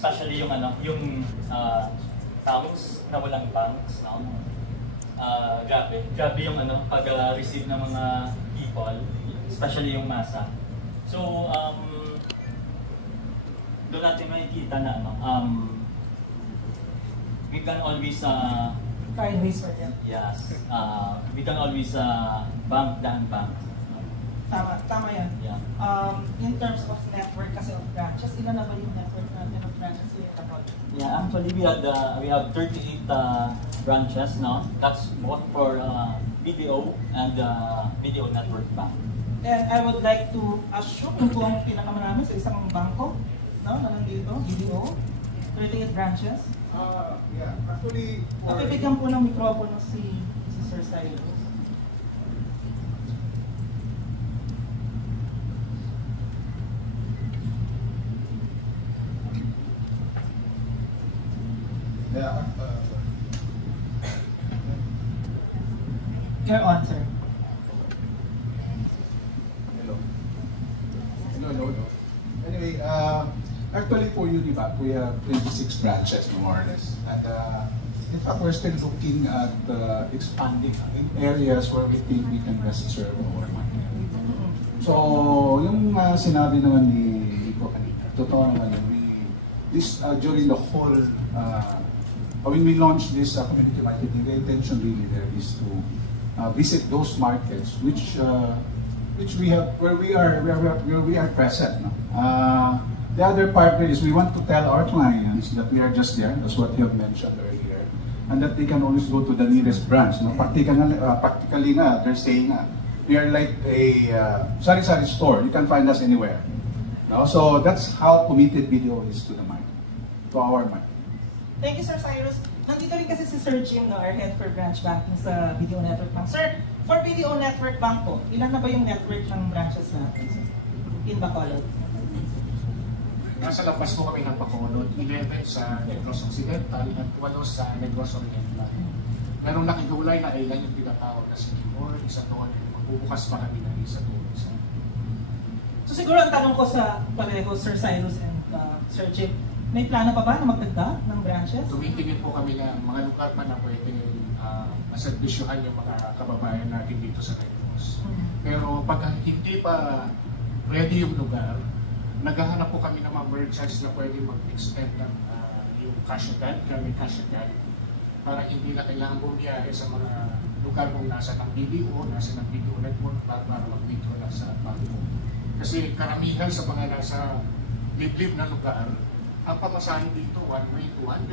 Especially yung towns na walang banks, no? Grabe yung pag-receive ng mga people, especially yung masa. So, doon natin makikita na we can always yes, we can always bank than bank. Tama yan. Yeah. In terms of network kasi of branches, ilan na ba yung network natin of branches here at all? Yeah, actually we have 38 branches now. That's both for BDO and BDO Network Bank. And I would like to assume yung po ang pinakamarami sa isang bangko, no, na nandito, BDO, 38 branches. Yeah, actually, Napibigyan po ng mikropono si Sir Cyrus. yeah, Your answer. hello. No. Anyway, actually for Unibank, we have 26 branches more or less. And in fact, we're still looking at expanding in areas where we think we can best serve our market. So, yung sinabi naman ni Rico kanina, totoo naman yun. During the whole, when we launched this community marketing, the intention really there is to visit those markets which we have, where we are present. No? The other part is we want to tell our clients that we are just there. That's what you have mentioned earlier, and that they can always go to the nearest branch. No? Practically nga, they're saying we are like a sari-sari store. You can find us anywhere. No? So that's how committed BDO is to the market, to our market. Thank you, Sir Cyrus. Nandito rin kasi si Sir Jim, no, our head for branch banking sa BDO Network Bank. Sir, for BDO Network Bank po, ilan na ba yung network ng branches natin in Bacolod? Nasa labas po kami ng Bacolod, 11 sa Negros Occidental at 8 sa Negros Oriental. Merong nakigulay na ilan yung tinatawag na City Mall, isa doon, magbubukas pa kami ng isa doon. So siguro ang tanong ko sa pareho, Sir Cyrus and Sir Jim, may plano pa ba na magdagdag ng branches? Tumitingin po kami ng mga lugar pa na pwede maservisyohan yung mga kababayan natin dito sa Negros. Pero pag hindi pa ready yung lugar, naghahanap po kami ng mga merchants na pwede mag-extend ng yung cash agad, kami cash agad, para hindi na kailangan bumiyahe sa mga lugar kung nasa ng BDO, nasa ng BDO Network para mag-withdraw na sa bangko. Kasi karamihan sa mga nasa liblib na lugar, ang pamasahin dito, 1 way, 200,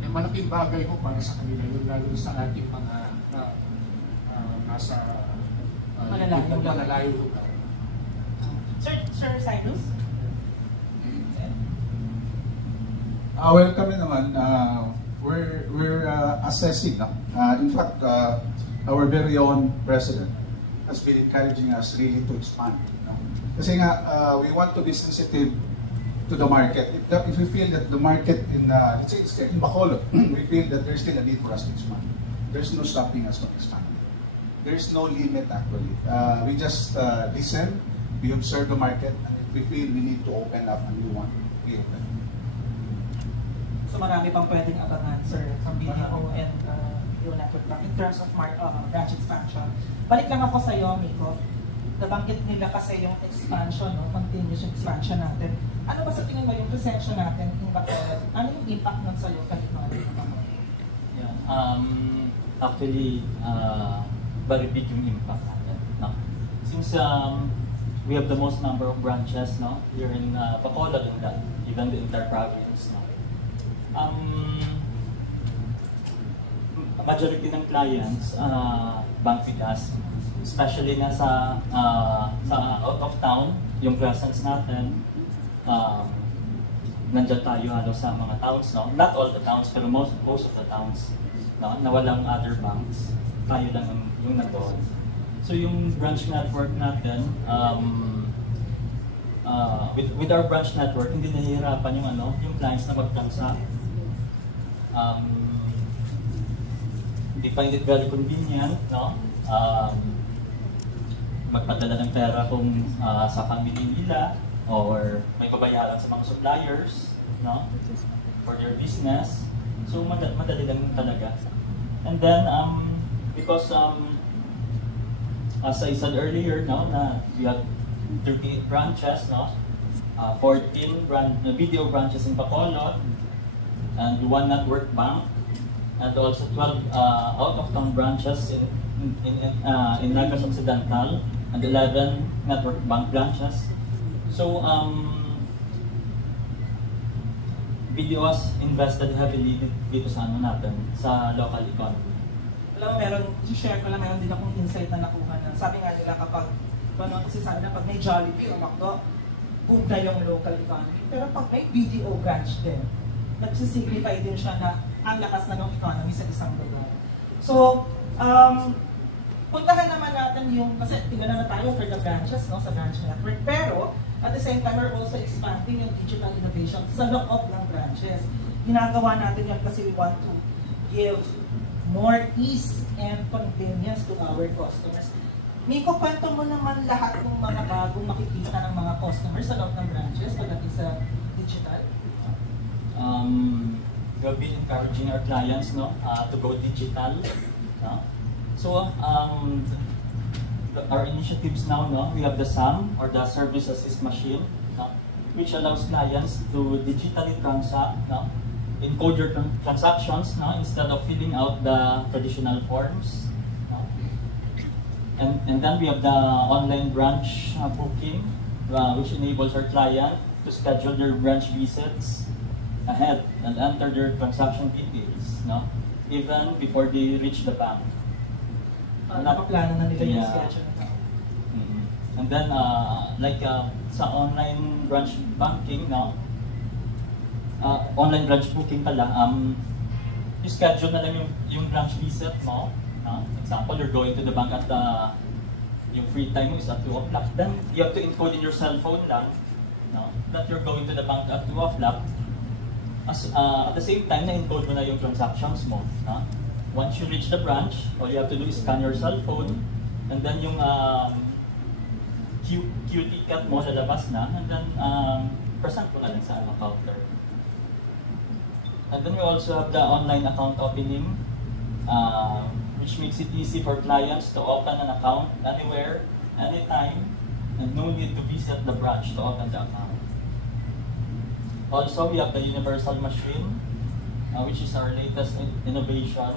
300, malaking bagay ko para sa kanila yun, lalo sa ating mga nasa malalayong lugar. Sir Cyrus? Well, kami naman, we're assessing. In fact, our very own president has been encouraging us really to expand. Kasi nga, we want to be sensitive to the market. If we feel that the market in, let's say, in Bacolod, we feel that there's still a need for us to expand. There's no stopping us from expanding. There's no limit actually. We just listen, we observe the market, and if we feel we need to open up a new one, we open. So marami pang pwedeng abangan, Sir, from BDO and BDO Network Bank in terms of branch expansion. Balik lang ako sa iyo, Miko. Nabanggit nila kasi yung expansion, no? Continuous expansion natin. Ano ba sa tingin mo yung presensya natin in Bacolod? Ano yung impact nun sa'yo kahit mga Yeah, actually, very big yung impact natin. No? Since we have the most number of branches, no, here in Bacolod and even the entire province, no. Majority ng clients bank with us, especially na sa out of town, yung presence natin. Nandiyan tayo halos sa mga towns, no? Not all the towns, pero most of the towns, no? Na walang other banks, tayo lang yung nandoon. So yung branch network natin, with our branch network, hindi nahihirapan yung clients na mag-transact. They find it very convenient, no? Magpadala ng pera kung sa family nila, or may babayaran sa mga suppliers, no? For their business. So madali lang talaga. And then because as I said earlier, no, na we have 38 branches, no? 14 BDO branches in Bacolod, and 1 network bank, and also 12 out-of-town branches in Negros Occidental, and 11 network bank branches. So BDO has invested heavily dito sa ano natin, sa local economy. Alam mo, share ko lang, meron din akong insight na nakuha na. Sabi nga nila kapag, kasi sabi na pag may Jollibee o McDo, boom na yung local economy. Pero pag may BDO branch din, nagsisignify din siya na ang lakas na ng economy sa isang lugar. So, puntahan naman natin yung, kasi tingnan na tayo for the branches, no, sa branch network. Pero, at the same time, we're also expanding yung digital innovation sa loob ng branches. Ginagawa natin yan kasi we want to give more ease and convenience to our customers. Miko, kwento mo naman lahat ng mga bagong makikita ng mga customers sa loob ng branches pagdating sa digital. We'll be encouraging our clients, no, to go digital. No? So, our initiatives now, no, we have the SAM, or the Service Assist Machine, no, which allows clients to digitally transact, no, encode your transactions, no, instead of filling out the traditional forms. No. And then we have the online branch booking, which enables our client to schedule their branch visits ahead and enter their transaction details, no, even before they reach the bank. Nakaplano na nila yung schedule. And then, sa online branch banking, no, online branch booking pala, you schedule na lang yung branch visit mo. No? Example, you're going to the bank at yung free time mo is at 2 o'clock. Then, you have to encode in your cell phone lang, no, that you're going to the bank at 2 o'clock. At the same time, na-encode mo na yung transactions mo. No? Once you reach the branch, all you have to do is scan your cell phone, and then yung Q ticket mo lalabas na, and then present mo na lang sa counter. And then we also have the online account opening, which makes it easy for clients to open an account anywhere, anytime, and no need to visit the branch to open the account. Also, we have the Universal Machine, which is our latest innovation,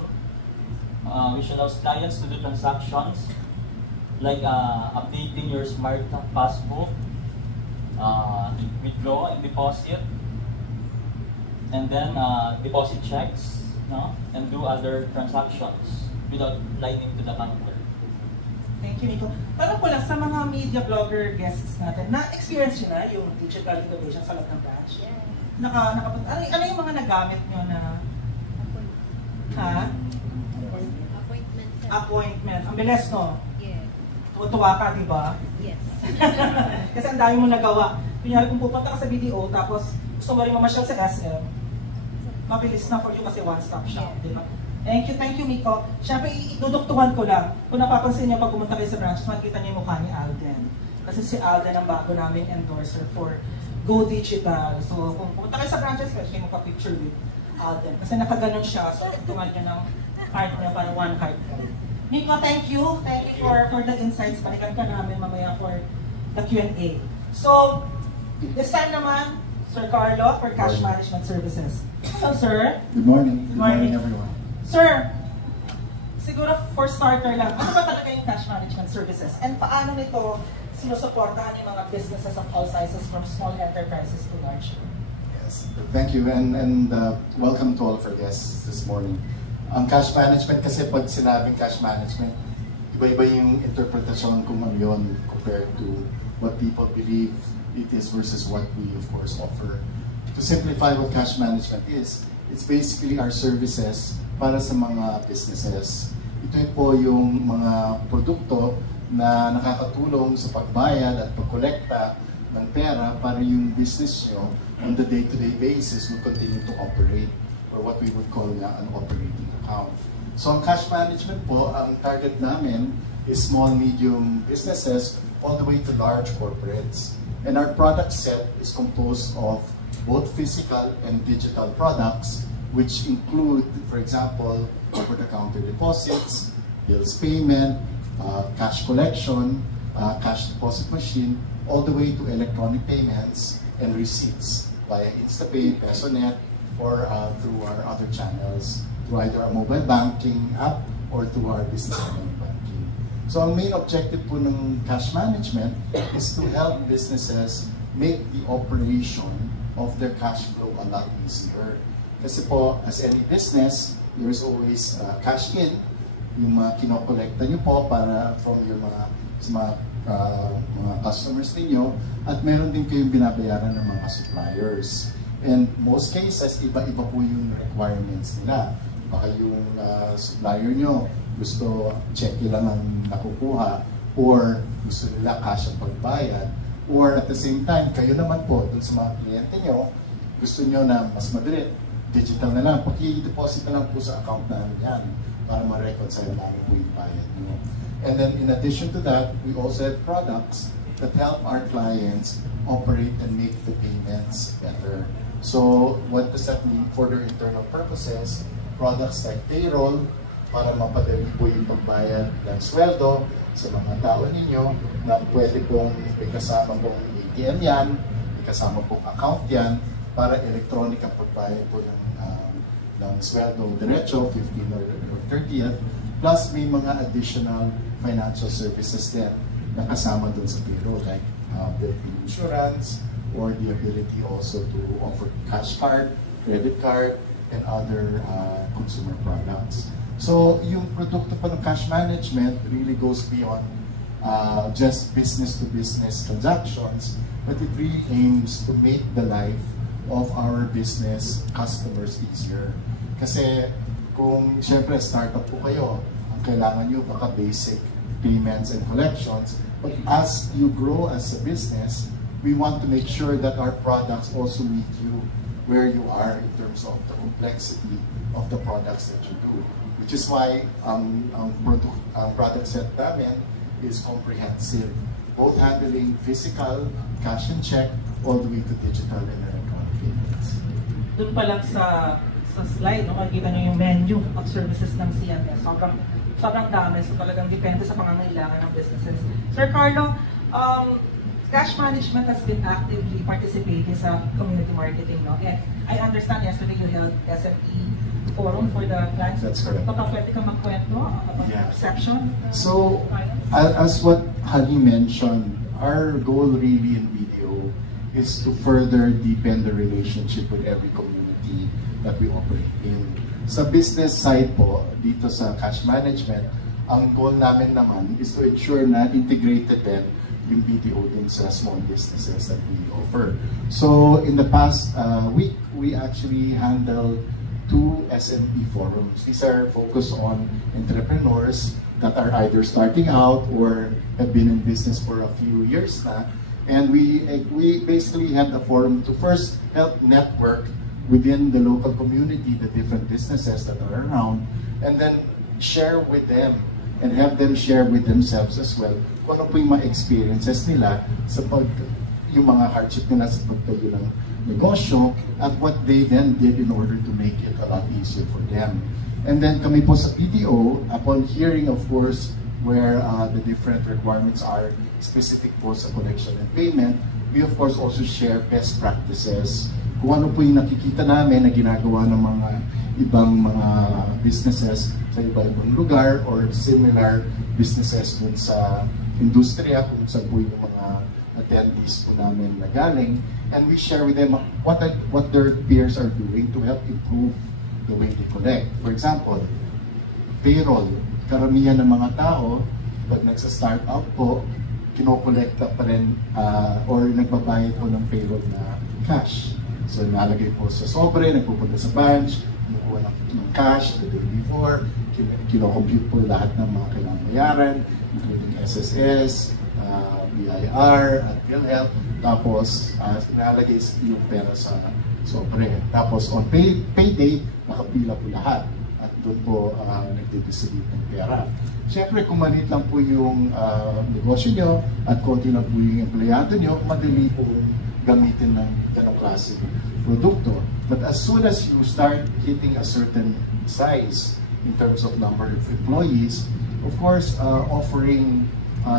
which allows clients to do transactions like updating your smart passbook, withdraw and deposit, and then deposit checks, no, and do other transactions without lining to the counter. Thank you, Nico. Tanong ko lang, sa mga media blogger guests natin, na-experience nyo na yung digital innovation sa loob ng branch? Yeah. Ano yung mga nagamit nyo na? Ha? Appointment. Appointment. Ang bilis, no? Yeah. Tuwa ka, di ba? Yes. Kasi ang dami mo nagawa. Kunyari kung pupunta ka sa BDO, tapos gusto mo rin mamasyal sa SM, mabilis na for you kasi one-stop shop, di ba? Thank you, Miko. Siyempre, iduduktuhan ko lang. Kung napapansin niyo pag pumunta kayo sa branches, makikita niyo yung mukha ni Alden. Kasi si Alden ang bago naming endorser for Go Digital. So, kung pumunta kayo sa branches, pwede kayo magpa-picture with Alden. Kasi nakaganon siya, so tungad niya ng card niya para one card card. Miko, thank you. Thank you for the insights. Balikan ka namin mamaya for the Q&A. So, this time naman, Sir Carlo for Cash Management Services. Hello, sir. Good morning. Good morning, everyone. Sir, siguro for starter lang, ano ba talaga yung cash management services? And paano nito sinusuportahan yung mga businesses of all sizes from small enterprises to large? Yes, thank you and welcome to all of our guests this morning. Ang cash management kasi pag sinabing cash management, iba-iba yung interpretasyon kung ano yun compared to what people believe it is versus what we of course offer. To simplify what cash management is, it's basically our services para sa mga businesses. Ito po yung mga produkto na nakakatulong sa pagbayad at pagkolekta ng pera para yung business nyo on the day-to-day basis will continue to operate, or what we would call nga an operating account. So ang cash management po, ang target namin is small, medium businesses all the way to large corporates. And our product set is composed of both physical and digital products, which include, for example, over-the-counter deposits, bills payment, cash collection, cash deposit machine, all the way to electronic payments and receipts via InstaPay, PesoNet, or through our other channels, through either our mobile banking app or through our business account banking. So ang main objective po ng cash management is to help businesses make the operation of their cash flow a lot easier. Kasi po, as any business, there's always cash in, yung mga kinokolekta nyo po para from your mga customers ninyo, at meron din kayong binabayaran ng mga suppliers. And most cases, iba-iba po yung requirements nila. Baka yung supplier nyo gusto cheque lang ang nakukuha, or gusto nila cash ang pagbayad, or at the same time, kayo naman po, dun sa mga kliyente nyo, gusto nyo na mas madali, digital na lang, paki-deposit na lang po sa account namin yan para ma-reconcile namin po yung bayad nyo. And then in addition to that, we also have products that help our clients operate and make the payments better. So what does that mean for their internal purposes? Products like payroll, para mapadali po yung pagbayad ng sweldo sa mga tao ninyo, na pwede pong may kasama pong ATM yan, may kasama pong account yan, para electronic ang pagbayad po ng sweldo diretso, 15 or 30th, plus may mga additional financial services din na kasama doon sa payroll, like built-in insurance, or the ability also to offer cash card, credit card, and other consumer products. So yung produkto pa ng cash management really goes beyond just business-to-business transactions, but it really aims to make the life of our business customers easier. Kasi kung siyempre startup po kayo, ang kailangan nyo baka basic payments and collections, but as you grow as a business, we want to make sure that our products also meet you where you are in terms of the complexity of the products that you do. Which is why ang product set namin is comprehensive, both handling physical, cash and check, all the way to digital and electronic payments. Doon pa lang sa slide, no, makikita nyo yung menu of services ng CMS. Sobrang dami, so talagang depende sa pangangailangan ng businesses. Sir Carlo, cash management has been actively participating sa community marketing, no? And I understand yesterday you held SME forum for the clients. That's correct. Baka pwede ka magkwento about perception? So, as what Hani mentioned, our goal really in video is to further deepen the relationship with every community that we operate in. Sa business side po, dito sa cash management, ang goal namin naman is to ensure na integrated din yung BDO din sa small businesses that we offer. So, in the past week, we actually handled 2 SME forums. These are focused on entrepreneurs that are either starting out or have been in business for a few years now. And we basically had a forum to first help network within the local community, the different businesses that are around, and then share with them and have them share with themselves as well kung ano po yung mga experiences nila sa yung mga hardship nila sa pagtayo ng negosyo, at what they then did in order to make it a lot easier for them. And then kami po sa PDO, upon hearing of course where the different requirements are specific po sa collection and payment, we of course also share best practices, kung ano po yung nakikita namin na ginagawa ng mga ibang mga businesses sa iba-ibang lugar or similar businesses dun sa industriya kung saan po yung mga attendees po namin na galing, and we share with them what their peers are doing to help improve the way they collect. For example, payroll. Karamihan ng mga tao, pag nagsa-start out po, kinokolekta pa rin or nagbabayad po ng payroll na cash. So nalagay po sa sobre, nagpupunta sa branch, kinukuha ng cash the day before, kino-compute po lahat ng mga kailangang bayaran, including SSS, BIR, at PhilHealth, tapos nalagay yung pera sa sobre. Tapos on payday, nakapila po lahat. At doon po nagdidistribute ng pera. Siyempre, kung maliit lang po yung negosyo nyo at konti lang po yung empleyado nyo, madali po gamitin ng ganong klase produkto. But as soon as you start hitting a certain size in terms of number of employees, of course, offering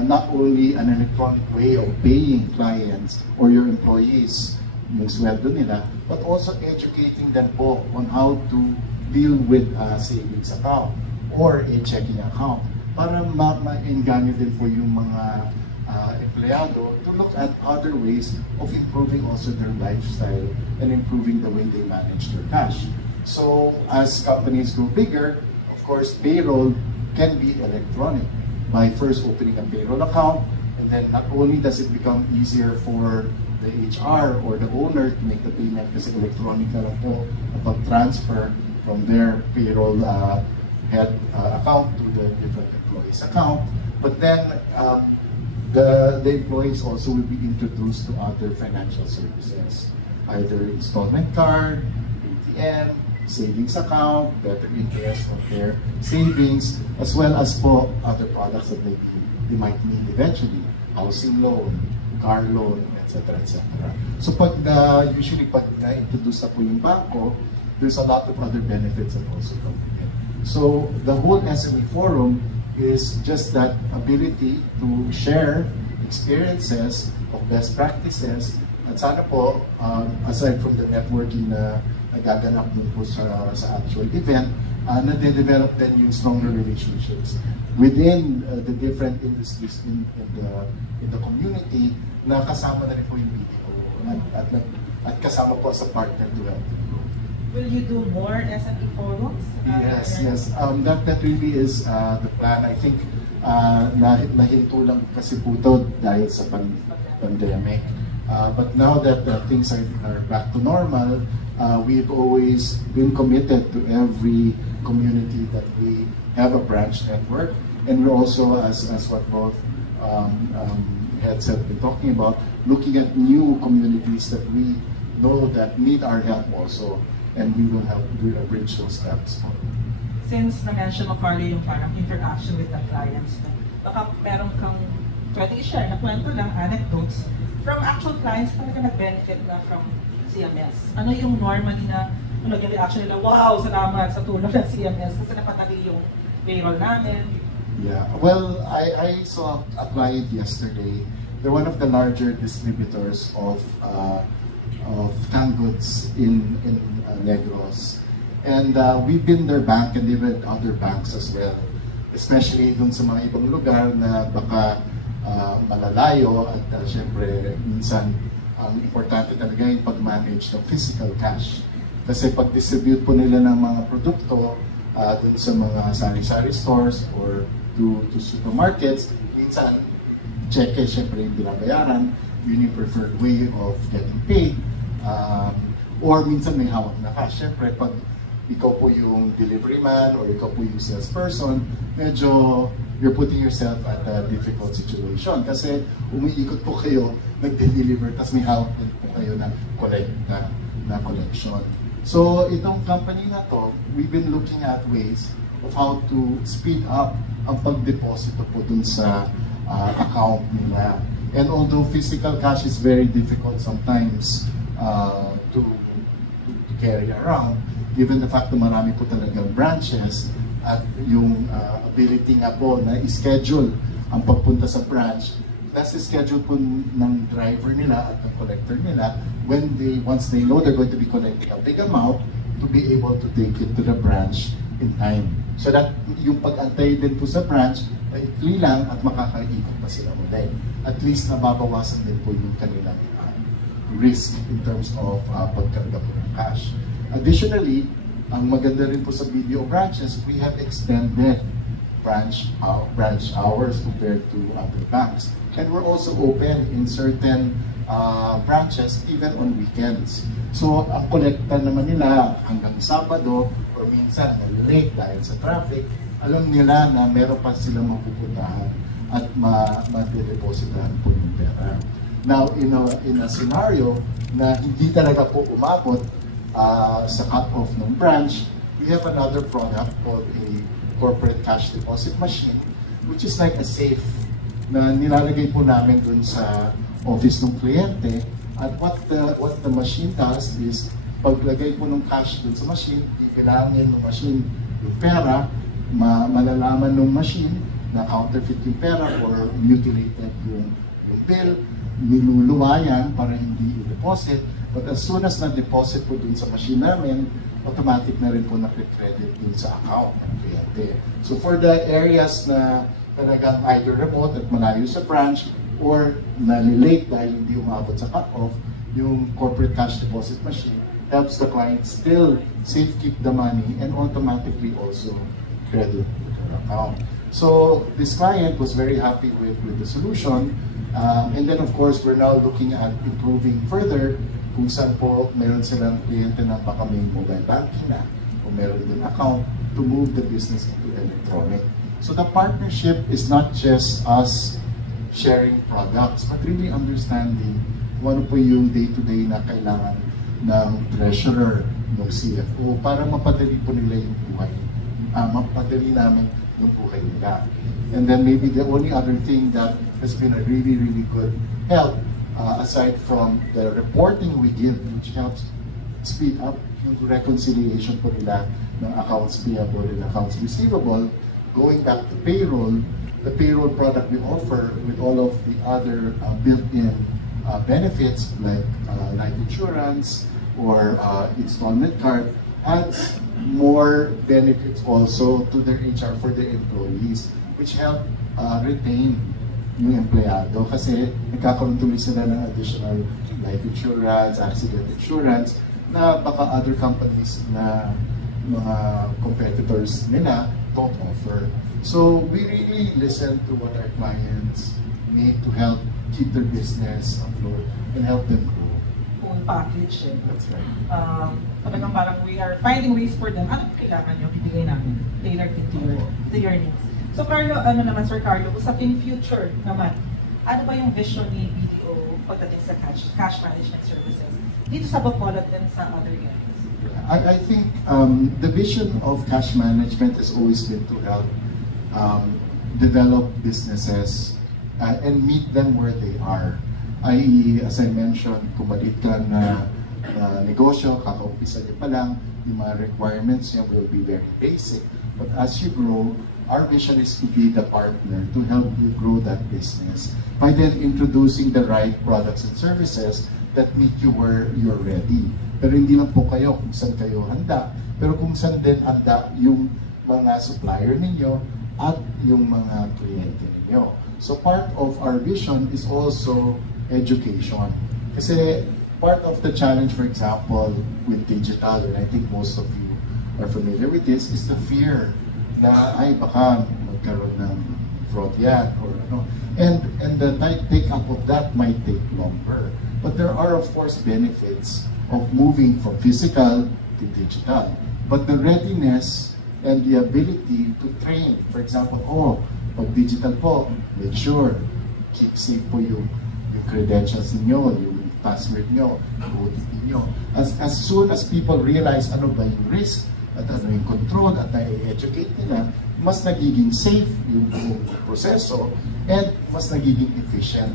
not only an electronic way of paying clients or your employees yung sweldo nila, but also educating them po on how to deal with a savings account or a checking account para ma-engganyo din po yung mga empleyado to look at other ways of improving also their lifestyle and improving the way they manage their cash. So as companies grow bigger, of course, payroll can be electronic by first opening a payroll account, and then not only does it become easier for the HR or the owner to make the payment kasi electronic na lang po upon transfer from their payroll head account to the different employees account, but then the employees also will be introduced to other financial services, either installment card, ATM, savings account, better interest on their savings, as well as po other products that they might need eventually, housing loan, car loan, etc. etc. So usually pag na-introduce na po yung banko, there's a lot of other benefits that also come with it. So the whole SME Forum is just that ability to share experiences of best practices, at sana po, aside from the networking na nagaganap dun po sa actual event, na-develop din yung stronger relationships within the different industries in the community na kasama na rin po yung BDO at kasama po sa partner to help them grow. Will you do more SME forums? Yes. That really is the plan. I think nahinto lang kasi po ito dahil sa pandemic. But now that things are back to normal, we've always been committed to every community that we have a branch network. And we're also, as what both heads have been talking about, looking at new communities that we know that need our help also. And we will help bridge those gaps. Since na-mention mo, Carlo, yung parang interaction with the clients, baka meron kang pwede i-share na kwento lang, anecdotes, from actual clients talaga nag-benefit na from CMS. Ano yung normally na yung reaction nila, wow, salamat sa tulong ng CMS kasi napadali yung payroll namin. Yeah, well, I saw a client yesterday. They're one of the larger distributors of canned goods in Negros. And we've been their bank and they've been other banks as well. Especially dun sa mga ibang lugar na baka malalayo at syempre minsan ang importante talaga yung pag-manage ng physical cash. Kasi pag-distribute po nila ng mga produkto dun sa mga sari-sari stores or to supermarkets, minsan cheque syempre yung binabayaran, yun yung preferred way of getting paid. Or minsan may hawak na cash. Siyempre, pag ikaw po yung delivery man or ikaw po yung salesperson, medyo you're putting yourself at a difficult situation. Kasi umiikot po kayo, nag-deliver, tapos may hawak din po kayo na collection. So, itong company na to, we've been looking at ways of how to speed up ang pag-deposito po dun sa account nila. And although physical cash is very difficult sometimes to carry around, given the fact na marami po talagang branches at yung ability nga po na i-schedule ang pagpunta sa branch, nasa schedule po ng driver nila at ng collector nila once they know they're going to be collecting a big amount to be able to take it to the branch in time. So that yung pag-antay din po sa branch ay ikli lang at makakaikot pa sila muli. At least nababawasan din po yung kanilang risk in terms of pagkarga po ng cash. Additionally, ang maganda rin po sa BDO branches, we have extended branch hours compared to other banks. And we're also open in certain branches even on weekends. So, ang kolekta naman nila hanggang Sabado or minsan late dahil sa traffic, alam nila na meron pa silang mapupuntahan at ma-depositahan po yung pera. Now, in a scenario na hindi talaga po umabot sa cut-off ng branch, we have another product called a corporate cash deposit machine, which is like a safe na nilalagay po namin dun sa office ng kliyente At what the machine does is, paglagay po ng cash dun sa machine, ibilangin ng machine yung pera, malalaman ng machine na counterfeit yung pera or mutilated yung bill, niluluwa yan para hindi i-deposit. But as soon as na-deposit po dun sa machine namin, automatic na rin po na-credit dun sa account ng kliyente. So for the areas na talagang either remote at malayo sa branch or nalilate dahil hindi umabot sa cut-off, yung corporate cash deposit machine helps the client still safekeep the money and automatically also credit their account. So this client was very happy with the solution. And then of course, we're now looking at improving further kung saan po meron silang kliyente na baka may mobile banking na o meron din account to move the business into electronic. So the partnership is not just us sharing products, but really understanding kung ano po yung day-to-day na kailangan ng treasurer, ng CFO, para mapadali po nila yung buhay. Mapadali namin yung buhay nila. And then maybe the only other thing that has been a really, really good help, aside from the reporting we give, which helps speed up yung reconciliation po nila ng accounts payable and accounts receivable, going back to payroll, the payroll product we offer with all of the other built-in benefits like life insurance or installment card adds more benefits also to their HR for their employees, which help retain yung empleyado kasi nagkakaroon tuloy sila ng additional life insurance, accident insurance na baka other companies na mga competitors nila don't offer. So we really listen to what our clients need to help keep their business afloat and help them grow. Full package. That's right. Talagang parang we are finding ways for them. Ano kailangan nyo? Bibigay namin. Tailored to your needs. So Carlo, Sir Carlo, usapin future naman. Ano ba yung vision ni BDO pagdating sa cash management services dito sa Bacolod and sa other areas? I think the vision of cash management has always been to help develop businesses and meet them where they are. I.e., as I mentioned, kung maliit ka na negosyo, kakaumpisa niyo pa lang, yung mga requirements niya will be very basic. But as you grow, our mission is to be the partner to help you grow that business by then introducing the right products and services that meet you where you're ready. Pero hindi lang po kayo kung saan kayo handa, pero kung saan din handa yung mga supplier ninyo at yung mga kliyente ninyo. So part of our vision is also education. Kasi part of the challenge, for example, with digital, and I think most of you are familiar with this, is the fear na ay baka magkaroon ng fraud yan or ano. And the take up of that might take longer. But there are of course benefits of moving from physical to digital. But the readiness and the ability to train, for example, pag digital po, make sure keep safe po yung credentials niyo, yung password nyo, yung OTP nyo. As soon as people realize ano ba yung risk, at ano yung control at na-educate nila, mas nagiging safe yung proseso and mas nagiging efficient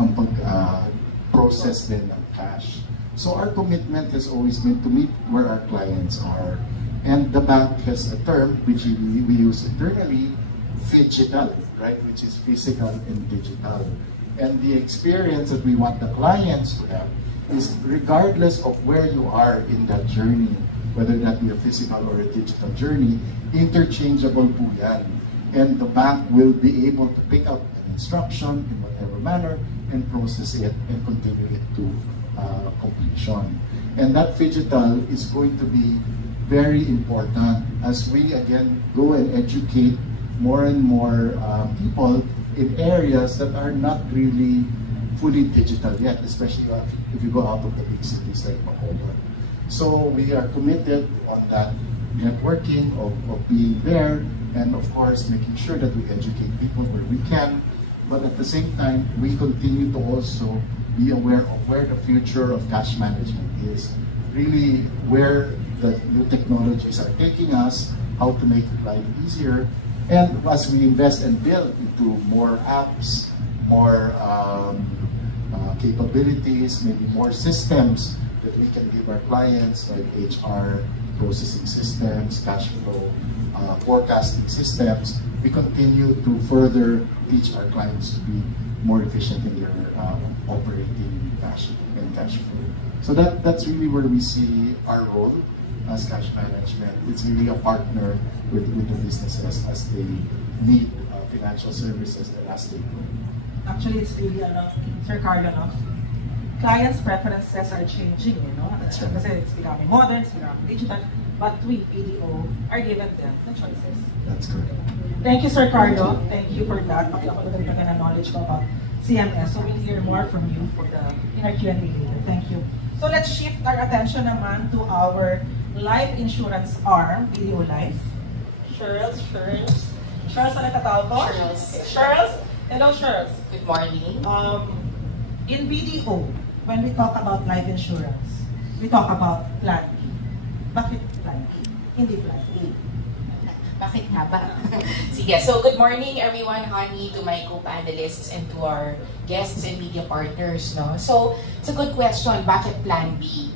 ang pag-process din ng cash. So our commitment has always been to meet where our clients are. And the bank has a term which we use internally, phygital, right? Which is physical and digital. And the experience that we want the clients to have is regardless of where you are in that journey, whether that be a physical or a digital journey, interchangeable po yan. And the bank will be able to pick up an instruction in whatever manner and process it and continue it to completion. And that phygital is going to be very important as we again go and educate more and more people in areas that are not really fully digital yet, especially if you go out of the big cities like Bacolod. So we are committed on that networking of being there and of course making sure that we educate people where we can, but at the same time we continue to also be aware of where the future of cash management is, really where the new technologies are taking us, how to make life easier, and as we invest and build into more apps, more capabilities, maybe more systems that we can give our clients, like HR, processing systems, cash flow, forecasting systems. We continue to further teach our clients to be more efficient in their operating cash and cash flow. So that's really where we see our role as cash management. It's really a partner with the businesses as they need financial services and as they grow. Actually, it's really, Sir Carlo, clients' preferences are changing, That's right. Kasi it's becoming modern, it's becoming digital, but we, BDO, are given them the choices. That's correct. Thank you, Sir Carlo. Thank you for that. Pakiakulodan ka na knowledge ko about CMS. So we'll hear more from you in our Q&A later. Thank you. So let's shift our attention naman to our life insurance arm, BDO Life. Shirls ulit tatawag ko? Shirls. Hello, Shirls. Good morning. In BDO, when we talk about life insurance, we talk about Plan B. Bakit Plan B? Hindi Plan A. Bakit nga ba? Sige, so good morning everyone, Honey, to my co-panelists and to our guests and media partners. So, it's a good question, bakit Plan B?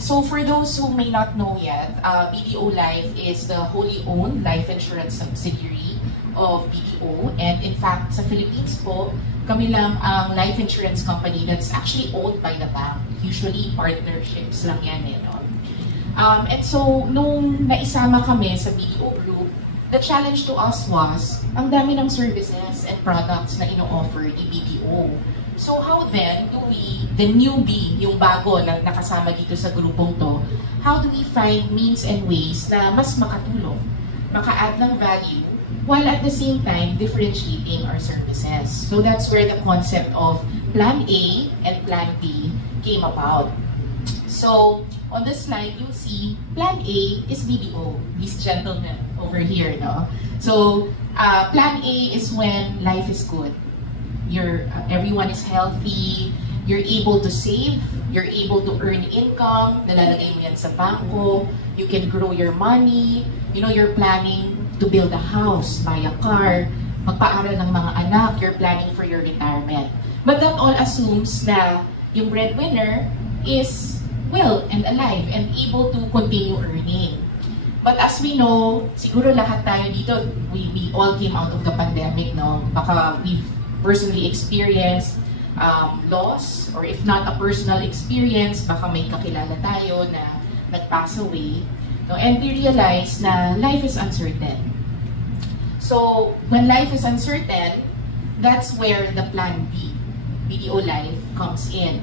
So for those who may not know yet, BDO Life is the wholly owned life insurance subsidiary of BDO. And in fact, sa Philippines po, kami lang ang life insurance company that's actually owned by the bank. Usually, partnerships lang yan and so, nung naisama kami sa BDO Group, the challenge to us was, ang dami ng services and products na ino-offer ni BDO. So how then do we, the newbie, yung bago na nakasama dito sa grupong to, how do we find means and ways na mas makatulong, maka-add ng value, while at the same time differentiating our services? So that's where the concept of Plan A and Plan B came about. So on this slide, you'll see Plan A is BDO, these gentlemen over here, So Plan A is when life is good. Everyone is healthy, you're able to save, you're able to earn income, nalalagay mo yan sa bangko, you can grow your money, you're planning to build a house, buy a car, magpaaral ng mga anak, you're planning for your retirement. But that all assumes na yung breadwinner is well and alive and able to continue earning. But as we know, siguro lahat tayo dito, we all came out of the pandemic, Baka we've personally experienced loss, or if not a personal experience, baka may kakilala tayo na nag-pass away. And we realize na life is uncertain. So when life is uncertain, that's where the Plan B, BDO Life, comes in.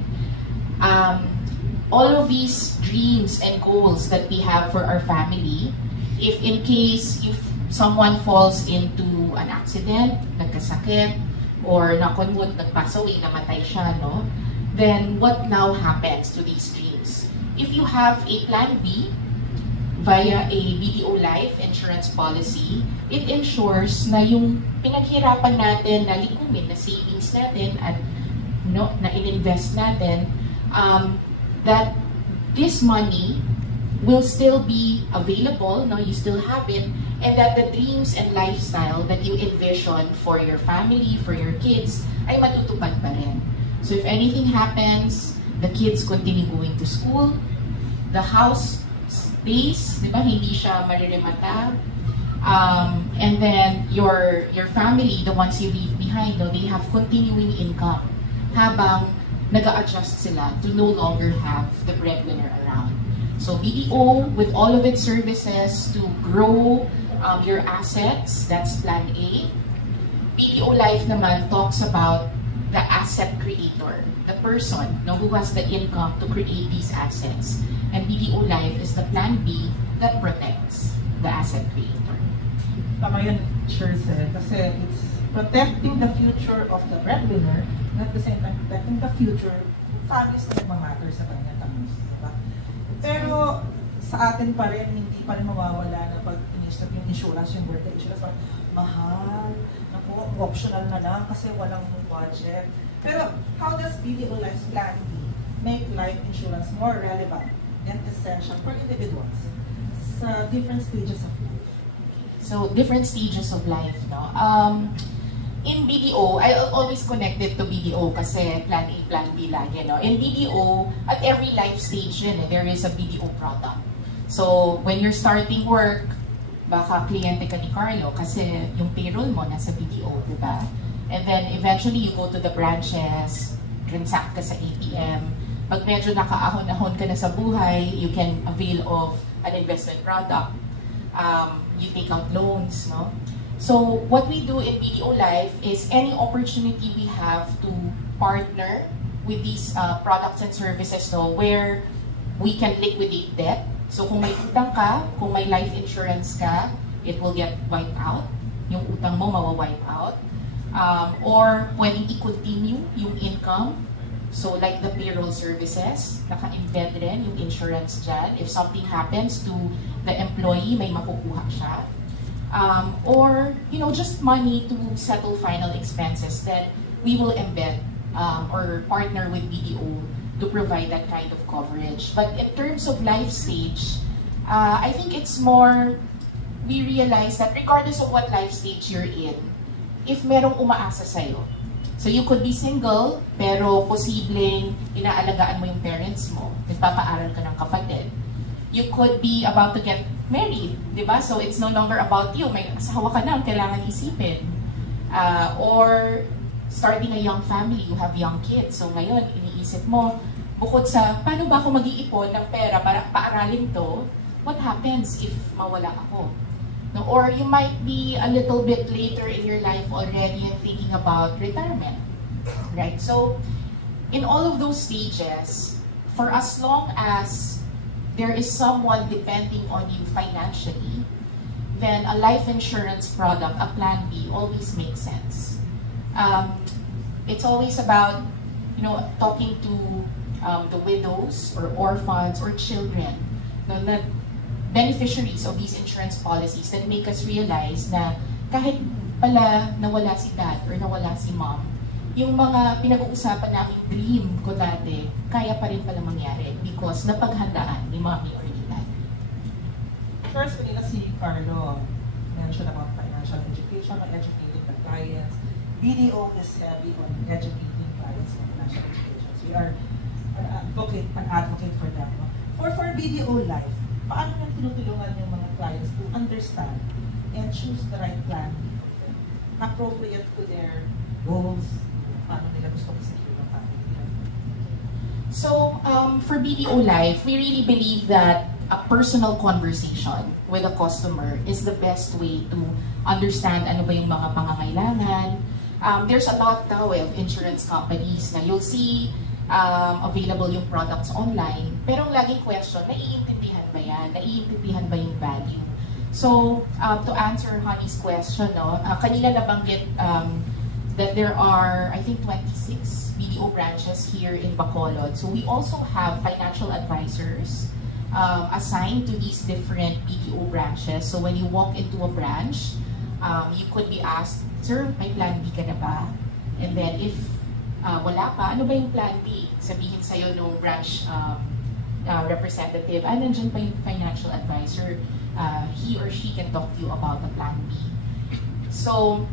All of these dreams and goals that we have for our family, if in case someone falls into an accident, nagkasakit, or knock on wood, nagpass away, namatay siya, then what now happens to these dreams? If you have a Plan B via a BDO Life insurance policy, it ensures na yung pinaghirapan natin na likumin, na savings natin, at na in-invest natin, that this money will still be available, you still have it, and that the dreams and lifestyle that you envision for your family, for your kids, ay matutupad pa rin. So if anything happens, the kids continue going to school, the house stays, hindi siya maririmata, and then your family, the ones you leave behind, they have continuing income habang nag-a-adjust sila to no longer have the breadwinner around. So BDO, with all of its services to grow your assets, that's Plan A. BDO Life naman talks about the asset creator, the person who has the income to create these assets. And BDO Life is the Plan B that protects the asset creator. Tama yun, sure, sir. Kasi it's protecting the future of the breadwinner, and at the same time protecting the future families na nagmamatter sa kanya. Diba? Pero sa atin pa rin, hindi pa rin mawawala na pag in-stop yung insurance, yung birthday insurance, mahal, optional na lang kasi walang budget. Pero how does BDO Life's Plan B make life insurance more relevant and essential for individuals sa different stages of life? So different stages of life, in BDO, I always connect it to BDO kasi plan A, plan B lagi, no? In BDO, at every life stage yun, there is a BDO product. So, when you're starting work, baka kliyente ka ni Carlo kasi yung payroll mo nasa BDO, di ba? And then, eventually, you go to the branches, transact ka sa ATM. Pag medyo nakaahon-ahon ka na sa buhay, you can avail of an investment product. You take out loans, no? So, what we do in BDO Life is any opportunity we have to partner with these products and services, no, where we can liquidate debt. So, kung may utang ka, kung may life insurance ka, it will get wiped out. Yung utang mo mawa-wipe out. Or, pwedeng i-continue yung income. So, like the payroll services, naka-embed rin yung insurance dyan. If something happens to the employee, may makukuha siya. Or, just money to settle final expenses, then we will embed or partner with BDO to provide that kind of coverage. But in terms of life stage, I think it's more, we realize that regardless of what life stage you're in, if merong umaasa sa'yo, so you could be single, pero posibleng inaalagaan mo yung parents mo, nagpapaaral ka ng kapatid. You could be about to get married, di ba? So it's no longer about you, may asawa ka na, kailangan isipin. Or starting a young family, you have young kids. So ngayon, iniisip mo, bukod sa, paano ba ako mag-iipon ng pera para paaralin to, what happens if mawala ako? No, or you might be a little bit later in your life already and thinking about retirement, right? So, in all of those stages, for as long as there is someone depending on you financially, then a life insurance product, a plan B, always makes sense. It's always about, talking to the widows or orphans or children, the beneficiaries of these insurance policies that make us realize na kahit pala nawala si dad or nawala si mom, yung mga pinag-uusapan naming dream ko dati, kaya pa rin pala mangyari because napaghandaan ni mommy or ni dad. First, kanina si Carlo mentioned about financial education or educating the clients. BDO is heavy on educating clients on financial education. So we are an advocate for them. No? For BDO Life, paano nang tinutulungan yung mga clients to understand and choose the right plan appropriate to their goals, paano nila gusto kasi yung family? So, for BDO Life, we really believe that a personal conversation with a customer is the best way to understand ano ba yung mga pangangailangan. There's a lot now of insurance companies na you'll see available yung products online, pero ang laging question, naiintindihan ba yan? Naiintindihan ba yung value? So, to answer Honey's question, kanina nabanggit that there are, I think, 26 BDO branches here in Bacolod. So we also have financial advisors assigned to these different BDO branches. So when you walk into a branch, you could be asked, "Sir, may plan B ka na ba?" And then if wala pa, ano ba yung plan B? Sabihin sa'yo nung branch representative, nandiyan pa yung financial advisor. He or she can talk to you about the plan B. So,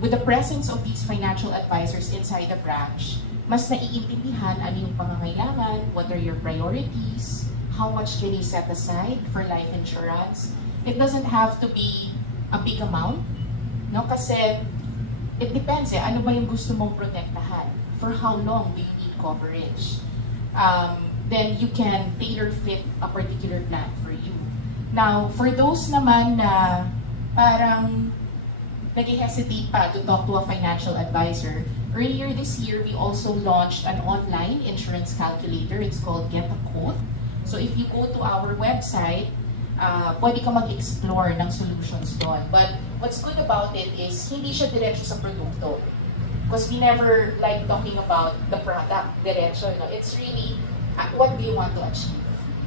with the presence of these financial advisors inside the branch, mas naiintindihan ano yung pangangailangan, what are your priorities, how much can you set aside for life insurance. It doesn't have to be a big amount, no? Kasi it depends ano ba yung gusto mong protektahan? For how long do you need coverage? Then you can tailor fit a particular plan for you. Now, for those naman na parang nag-hesitate pa to talk to a financial advisor, earlier this year, we also launched an online insurance calculator. It's called Get a Quote. So if you go to our website, pwede ka mag-explore ng solutions doon. But what's good about it is hindi siya diretso sa produkto. Because we never like talking about the product diretso. It's really what do you want to achieve.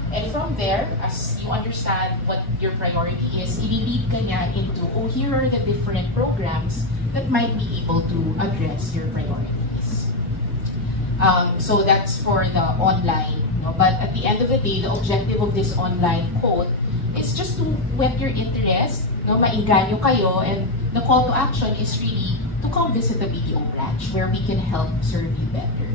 And from there, as you understand what your priority is, i-lead ka niya into, here are the different programs that might be able to address your priorities. So that's for the online. But at the end of the day, the objective of this online quote is just to whet your interest, mainganyo kayo, and the call to action is really to come visit the BDO branch where we can help serve you better.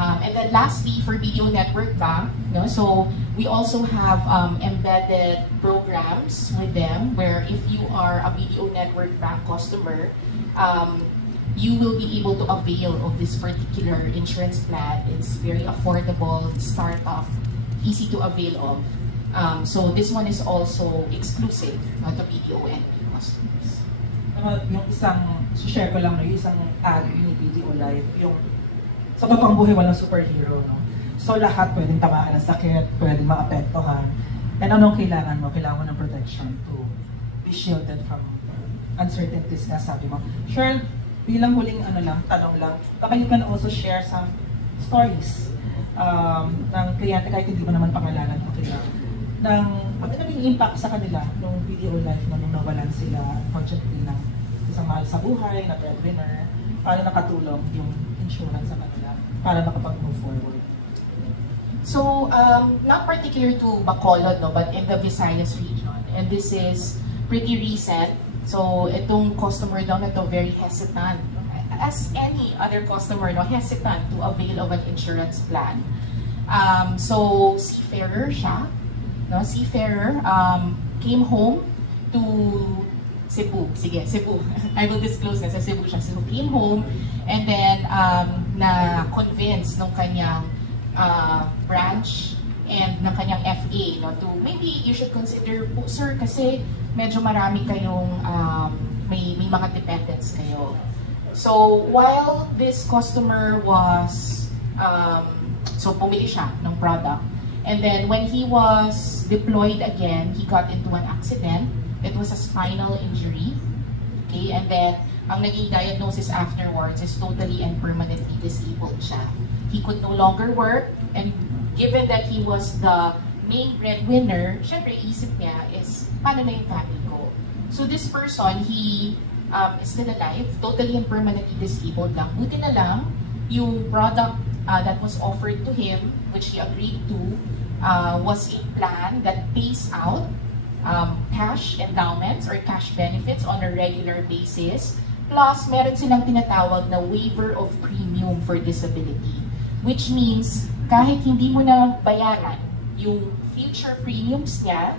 And then lastly, for BDO Network Bank, so we also have embedded programs with them where if you are a BDO Network Bank customer, you will be able to avail of this particular insurance plan. It's very affordable, start-up, easy to avail of. So this one is also exclusive to BDO and customers. Yung isang, share ko lang, yung isang ad ni BDO Life, yung sa totoong buhay walang superhero, no? So lahat pwedeng tamaan ng sakit, pwedeng maapektuhan. And anong kailangan mo? Kailangan mo ng protection to be shielded from uncertainties na sabi mo. Sure, bilang huling tanong lang, baka you can also share some stories ng kliyente, kahit hindi mo naman pangalanan, okay lang, ng ano naging impact sa kanila nung BDO Life nung nawalan sila unfortunately ng isang mahal sa buhay, na breadwinner, paano nakatulong yung insurance sa kanila para makapag-move forward? So, not particular to Bacolod, no, but in the Visayas region, and this is pretty recent. So, itong customer daw na to very hesitant, as any other customer, no, hesitant to avail of an insurance plan. So, seafarer siya, no, seafarer, came home to Cebu. Sige, Cebu. I will disclose na sa Cebu siya. So, came home and then na-convince nung kanyang branch and ng kanyang FA, no, to maybe you should consider, sir, kasi medyo marami kayong, may mga dependents kayo. So, while this customer was, so pumili siya ng product, and then when he was deployed again, he got into an accident. It was a spinal injury, okay, and then ang naging diagnosis afterwards is totally and permanently disabled siya. He could no longer work, and given that he was the main breadwinner, syempre isip niya is, paano na yung family ko? So this person, he is still alive, totally and permanently disabled lang. Buti na lang, yung product that was offered to him, which he agreed to, was a plan that pays out cash endowments or cash benefits on a regular basis. Plus, meron silang tinatawag na waiver of premium for disability. Which means, kahit hindi mo na bayaran yung future premiums niya,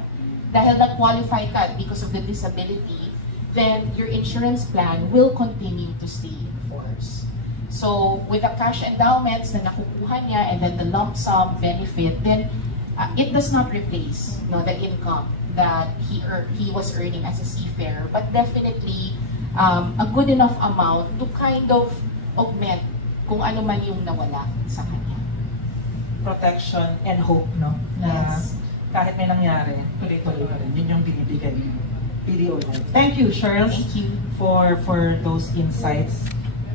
dahil na-qualify ka because of the disability, then your insurance plan will continue to stay in force. So, with the cash endowments na nakukuha niya and then the lump sum benefit, then it does not replace, no, the income that he was earning as a seafarer, but definitely a good enough amount to kind of augment kung ano man yung nawala sa kanya. Protection and hope, no? Na Yes. kahit may nangyari, tuloy-tuloy pa rin. Yun yung binibigay ni BDO Life. Thank you, Charles, Thank you. for those insights.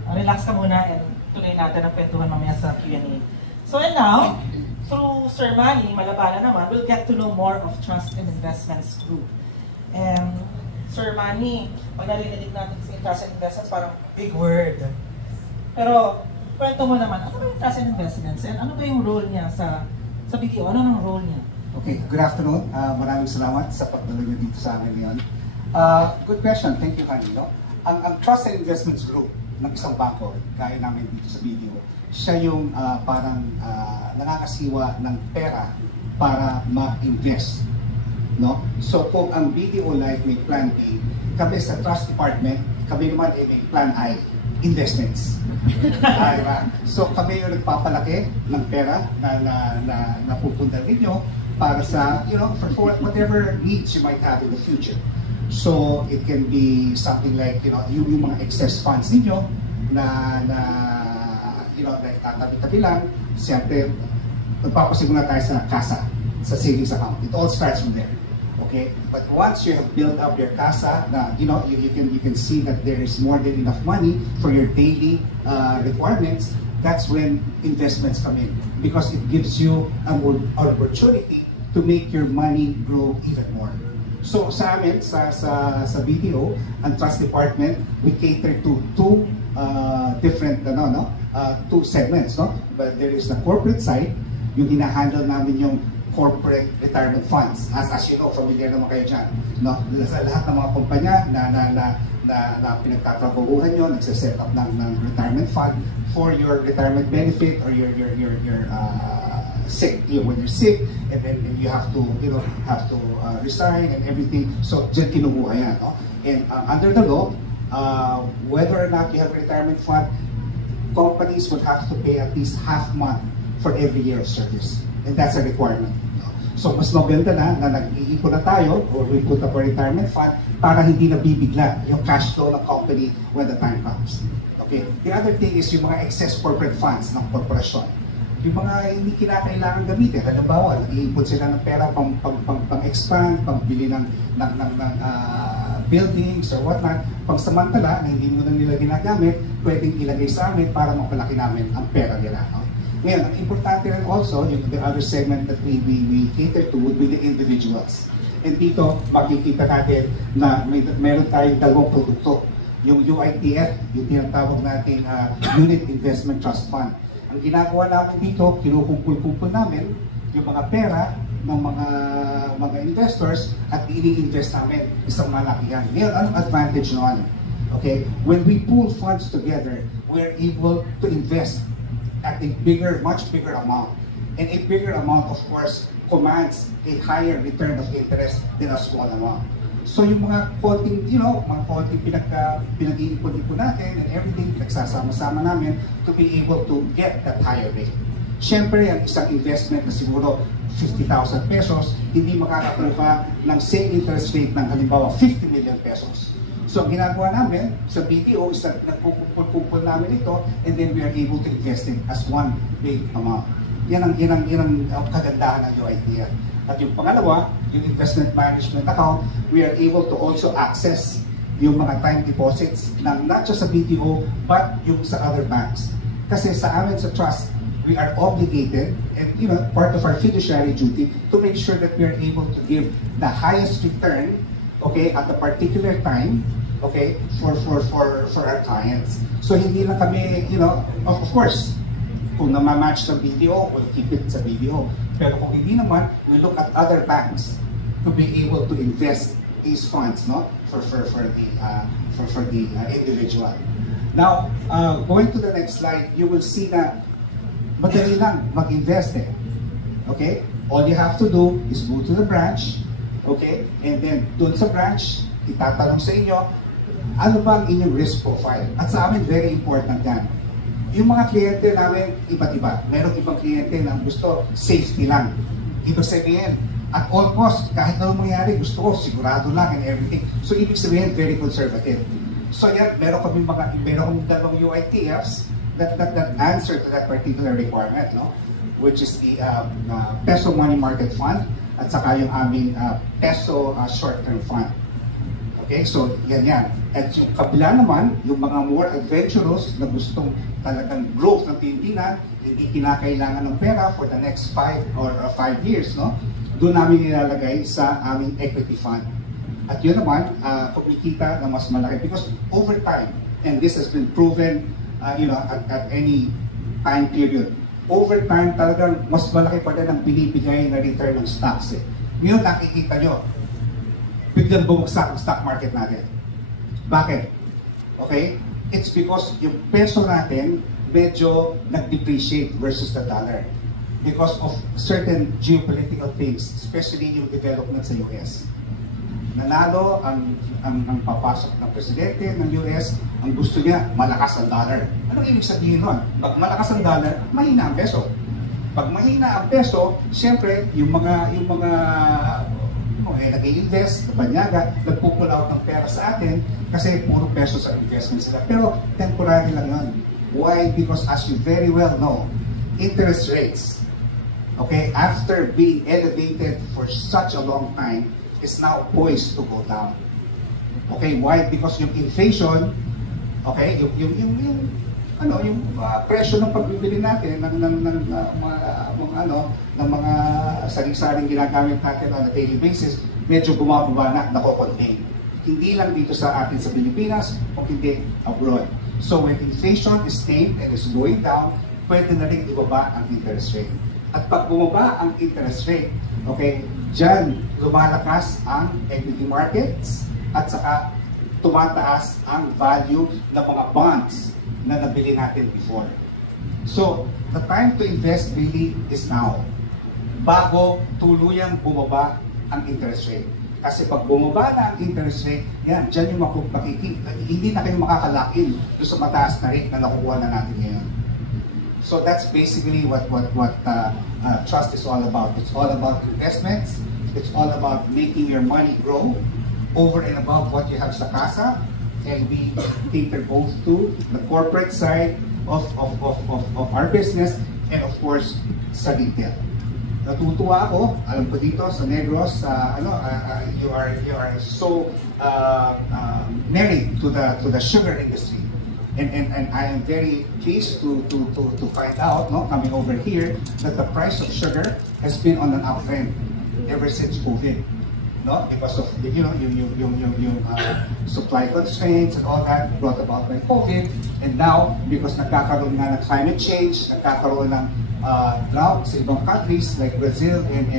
Relax ka muna and tuloy natin ang kwentuhan mamaya sa Q&A. So and now, through Sir Manny, Malabanan naman, we'll get to know more of Trust and Investments Group. And Sir Manny, pag narinig natin sa Trust and Investments, parang big word. Pero, kwento mo naman, ano ba yung Trust and Investments? And ano ba yung role niya sa BDO? Ano ang role niya? Okay, good afternoon. Maraming salamat sa pagdalo niyo dito sa amin ngayon. Good question. Thank you, Hani. No? Ang Trust and Investments Group ng isang bangko, kaya namin dito sa BDO, siya yung parang nangangasiwa ng pera para ma-invest. No? So kung ang BDO Life may Plan B, kami sa Trust Department, kami naman ay may Plan I, investments. Diba? So kami yung nagpapalaki ng pera na napupunta ninyo para sa, for whatever needs you might have in the future. So it can be something like, yung mga excess funds ninyo na tatabi-tabi lang, siyempre, magpapasiguna tayo sa CASA, sa savings account. It all starts from there. Okay? But once you have built up your CASA, you can see that there is more than enough money for your daily requirements, that's when investments come in. Because it gives you an opportunity to make your money grow even more. So sa amin, sa BDO, ang Trust Department, we cater to two different two segments, no? But there is the corporate side, yung hinahandle namin yung corporate retirement funds. As you know, familiar naman kayo dyan, no? Sa lahat ng mga kumpanya na na pinagtatrabahuhan nyo, nagsiset up ng retirement fund for your retirement benefit or your sick, when you're sick, and then you have to, resign and everything. So, dyan kinukuha yan. No? And under the law, whether or not you have a retirement fund, companies would have to pay at least half month for every year of service. And that's a requirement. So, mas maganda na nag-iipon na tayo or we put up a retirement fund para hindi na bibigla yung cash flow ng company when the time comes. Okay? The other thing is yung mga excess corporate funds ng korporasyon. Yung mga hindi kinakailangan gamitin. Halimbawa, nag-iipon sila ng pera pang-expand, pang-bili ng buildings or whatnot, pang-samantala na hindi mo na nila ginagamit, pwedeng ilagay sa amin para mapalaki namin ang pera nila. No? Ngayon, ang importante rin also, yung the other segment that we cater to would be the individuals. And dito, makikita natin na meron tayong dalawang produkto. Yung UITF, yung tinatawag natin Unit Investment Trust Fund. Ang ginagawa namin dito, kinukumpul-kumpul namin yung mga pera ng mga investors at ini-invest namin isang malakihan. Ngayon, anong advantage noon? Okay? When we pool funds together, we're able to invest at a much bigger amount. And a bigger amount, of course, commands a higher return of interest than a small amount. So yung mga konting, mga konting pinag-iipon-ipon natin and everything, nagsasama-sama namin to be able to get that higher rate. Siyempre, ang isang investment na siguro 50,000 pesos, hindi makakakuha ng same interest rate ng halimbawa 50 million pesos. So, ang ginagawa namin sa BDO is that nagkukumpul namin ito and then we are able to invest it as one big amount. Yan ang kagandahan ng UITF. At yung pangalawa, yung investment management account, we are able to also access yung mga time deposits ng not just sa BDO but yung sa other banks. Kasi sa amin sa trust, we are obligated and part of our fiduciary duty to make sure that we are able to give the highest return, okay, at a particular time, okay, for our clients. So hindi lang kami, of course, kung namamatch sa BDO, we'll keep it sa BDO. Pero kung hindi naman, we look at other banks to be able to invest these funds, no, for the individual. Now, going to the next slide, you will see na madali lang mag-invest eh. Okay? All you have to do is go to the branch, okay? And then, doon sa branch, itatanong sa inyo, ano ba ang inyong risk profile? At sa amin, very important yan. Yung mga kliyente namin, iba't-iba. Merong ibang kliyente na gusto safety lang. Ibig sabihin, at all cost, kahit anong mangyari, gusto ko, sigurado lang and everything. So, ibig sabihin, very conservative. So, yan, meron kami dalawang UITFs that answer to that particular requirement, no? Which is the Peso Money Market Fund at saka yung aming Peso Short-Term Fund. Okay, so yan. At yung kabila naman, yung mga more adventurous na gustong talagang growth ng tintinan, hindi kinakailangan ng pera for the next 5 years, no? Doon namin nilalagay sa aming equity fund. At yun naman, kumikita na mas malaki because over time, and this has been proven at any time period, over time talagang mas malaki pa din ang binibigay na return ng stocks eh. Ngayon nakikita nyo, biglang bumagsak ang stock market natin. Bakit? Okay? It's because yung peso natin medyo nag-depreciate versus the dollar because of certain geopolitical things, especially yung development sa US. Nanalo ang papasok ng presidente ng US, ang gusto niya, malakas ang dollar. Anong ibig sabihin nun? Pag malakas ang dollar, mahina ang peso. Pag mahina ang peso, siyempre, yung mga nag-i-invest, banyaga, nagpo-pull out ng pera sa atin kasi puro peso sa investment sila. Pero temporary lang yun. Why? Because as you very well know, interest rates, okay, after being elevated for such a long time, is now poised to go down. Okay, why? Because yung inflation, okay, yung presyo ng pagbibili natin ng mga saring-saring ginagamit natin on a daily basis, medyo bumababa na, nako-contain. Hindi lang dito sa atin sa Pilipinas, o hindi abroad. So when inflation is tamed and is going down, pwede na rin ibaba ang interest rate. At pag bumaba ang interest rate, okay, dyan lumalakas ang equity markets at saka tumataas ang value ng mga bonds na nabili natin before. So, the time to invest really is now. Bago tuluyang bumaba ang interest rate. Kasi pag bumaba na ang interest rate, yan, dyan yung hindi na kayo makakalakin doon sa mataas na rate na nakukuha na natin ngayon. So that's basically what trust is all about. It's all about investments. It's all about making your money grow over and above what you have sa casa. And we cater both to the corporate side of our business and of course sa retail. Natutuwa ako, alam ko dito sa Negros, you are so married to the sugar industry. And I am very pleased to find out, no, coming over here, that the price of sugar has been on an uptrend ever since COVID, no, because of yung supply constraints and all that brought about by COVID, and now because nagkakaroon nga ng climate change, nagkakaroon ng drought sa ibang countries like Brazil and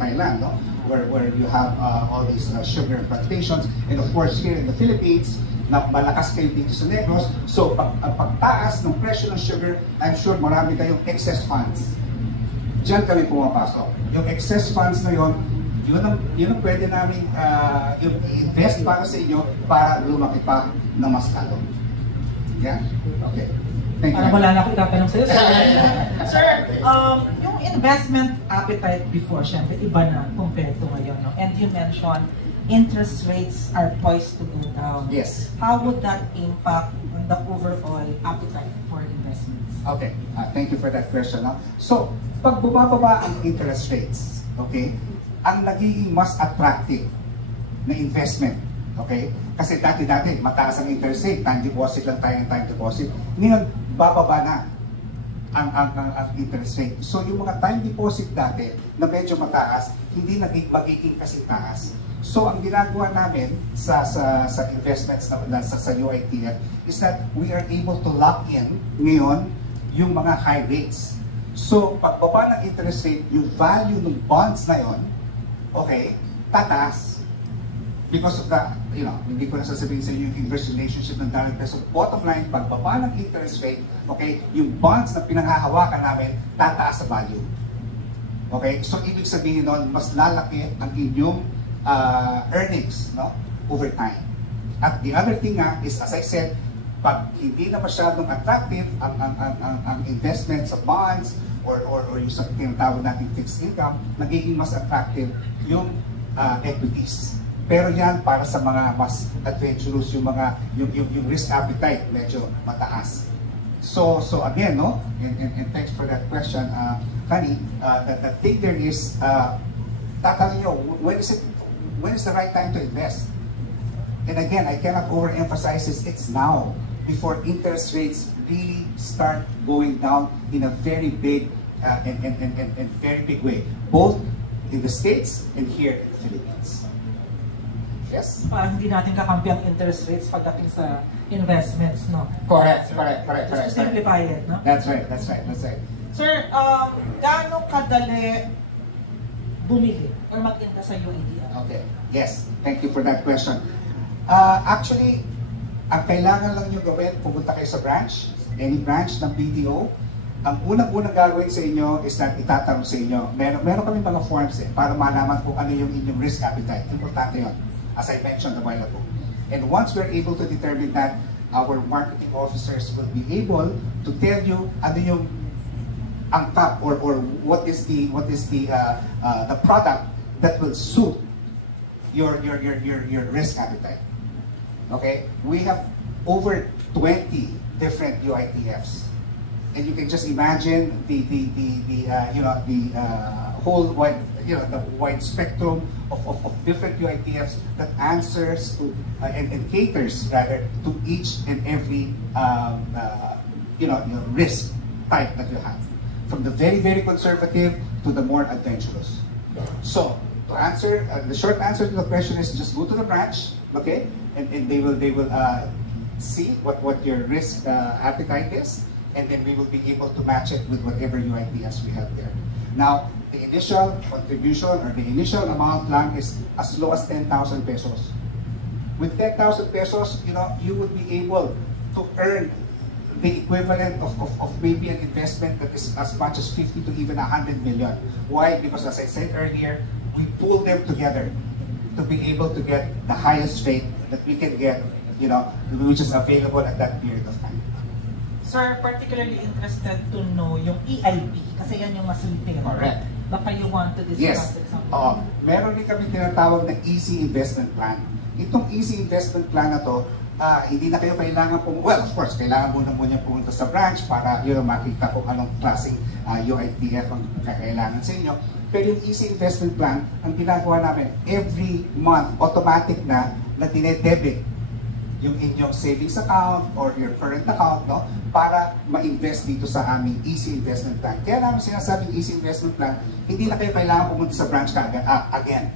Thailand, no, where you have all these sugar plantations, and of course here in the Philippines, na malakas kayo dito sa Negros. So, pagtaas ng presyo ng sugar, I'm sure marami kayong excess funds. Diyan kami pumapasok. Yung excess funds na yun ang pwede namin invest para sa inyo para lumaki pa na mas lalo. Yeah? Okay. Thank you. Wala na ako itatanong sa'yo. Sir, yung investment appetite before, syempre, iba na compared to ngayon. No? And you mentioned interest rates are poised to go down. Yes. How would that impact on the overall appetite for investments? Okay, thank you for that question. No? So, pag bumababa ang interest rates, okay, ang nagiging mas attractive na investment, okay? Kasi dati-dati, mataas ang interest rate, time deposit lang tayo ng time deposit. Ngayon, bababa na ang interest rate. So, yung mga time deposit dati na medyo mataas, hindi magiging kasi taas. So, ang ginagawa namin sa investments na sa UITF is that we are able to lock in ngayon yung mga high rates. So, pagbaba ng interest rate, yung value ng bonds na yon, okay, tataas. Because of the, hindi ko na sasabihin sa inyo yung inverse relationship ng dollar peso. Bottom line, pagbaba ng interest rate, okay, yung bonds na pinanghahawakan namin, tataas sa value. Okay, so ibig sabihin nun, mas lalaki ang inyong earnings, no, over time. At the other thing nga is, as I said, pag hindi na masyadong attractive ang investment sa bonds or yung sa tinatawag natin fixed income, nagiging mas attractive yung equities. Pero yan para sa mga mas adventurous, yung risk appetite medyo mataas. So again, no, and thanks for that question, Fanny. The thing there is, tatanong nyo, when is the right time to invest? And again, I cannot overemphasize this, it's now, before interest rates really start going down in a very big and very big way, both in the States and here in the Philippines. Yes? Parang hindi natin kakampi ang interest rates pagdating sa investments, no? Correct. Just to simplify it, no? That's right. Sir, gaano kadali bumili or mag-invest sa UITF? Okay. Yes. Thank you for that question. Actually, ang kailangan lang nyo gawin, pumunta kayo sa branch, any branch ng BDO. Ang unang-unang gagawin sa inyo is that itatanong sa inyo, meron kami mga forms para malaman kung ano yung inyong risk appetite. Importante yun, as I mentioned a while ago. And once we're able to determine that, our marketing officers will be able to tell you ano yung ang top or what is the product that will suit your risk appetite. Okay, we have over 20 different UITFs, and you can just imagine the whole wide the wide spectrum of different UITFs that answers to and caters rather to each and every risk type that you have, from the very conservative to the more adventurous. So to answer the short answer to the question is just go to the branch, okay, and they will see what your risk appetite is, and then we will be able to match it with whatever UITS we have there. Now, the initial contribution or the initial amount lang is as low as 10,000 pesos. With 10,000 pesos, you would be able to earn the equivalent of maybe an investment that is as much as 50 to even 100 million. Why? Because as I said earlier, we pull them together to be able to get the highest rate that we can get, which is available at that period of time. Sir, particularly interested to know yung EIP, kasi yan yung mas retail. Correct. Baka you want to discuss it something. Meron din kami tinatawag na Easy Investment Plan. Itong Easy Investment Plan na to, hindi na kayo kailangan well, of course, kailangan muna pumunta sa branch para makita kung anong klaseng UITF ang kailangan sa inyo. Pero yung Easy Investment Plan, ang ginagawa namin, every month, automatic na dinedebit yung inyong savings account or your current account, para ma-invest dito sa aming Easy Investment Plan. Kaya namin sinasabing Easy Investment Plan, hindi na kayo kailangan pumunta sa branch again.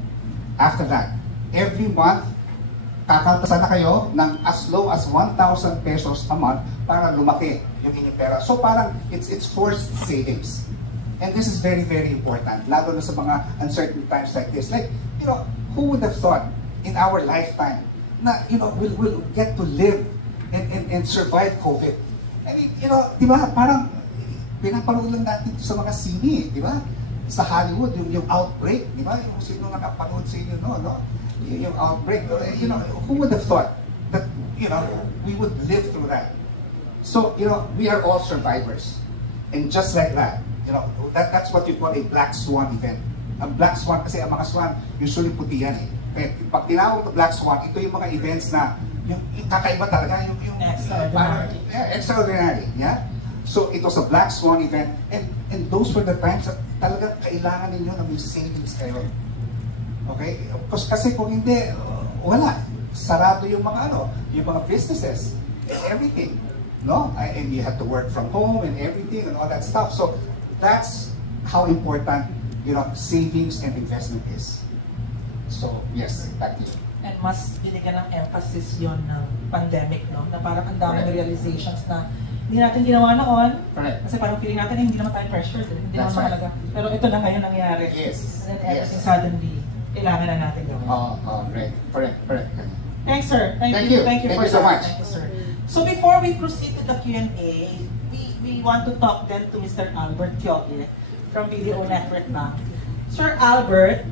After that, every month, kakaltasan na kayo ng as low as 1,000 pesos a month para lumaki yung inyong pera. So parang it's forced savings. And this is very, very important, lalo na sa mga uncertain times like this. Like, who would have thought in our lifetime na, we'll get to live and survive COVID? I mean, di ba, parang pinapanood lang natin sa mga sine, di ba? Sa Hollywood, yung outbreak, di ba? Yung sino nakapanood sa inyo, no? Yung outbreak, who would have thought that, we would live through that? So, we are all survivors. And just like that, that's what you call a black swan event. Ang black swan, kasi ang mga swan, usually puti yan eh. Pag tinawag na black swan, ito yung mga events na yung kakaiba talaga, yung extraordinary. Extraordinary, yeah? So it was a black swan event, and those were the times that talaga kailangan ninyo na may savings kayo. Okay? Kasi kung hindi, wala. Sarado yung mga yung mga businesses and everything, no? And you have to work from home and everything and all that stuff. So that's how important, savings and investment is. So, yes, back to you. And mas binigyan ng emphasis yon ng pandemic, no? Na parang ang daming realizations na hindi natin ginawa noon. Correct. Kasi parang feeling natin, hindi naman tayo pressured. Hindi naman mahalaga. Pero ito na ngayon nangyari. Yes. And then everything suddenly, kailangan na natin gawin. Correct. Thanks, sir. Thank you so much. Thank you, sir. So before we proceed to the Q&A, we want to talk then to Mr. Albert Kyoge from BDO Network Bank. Sir Albert,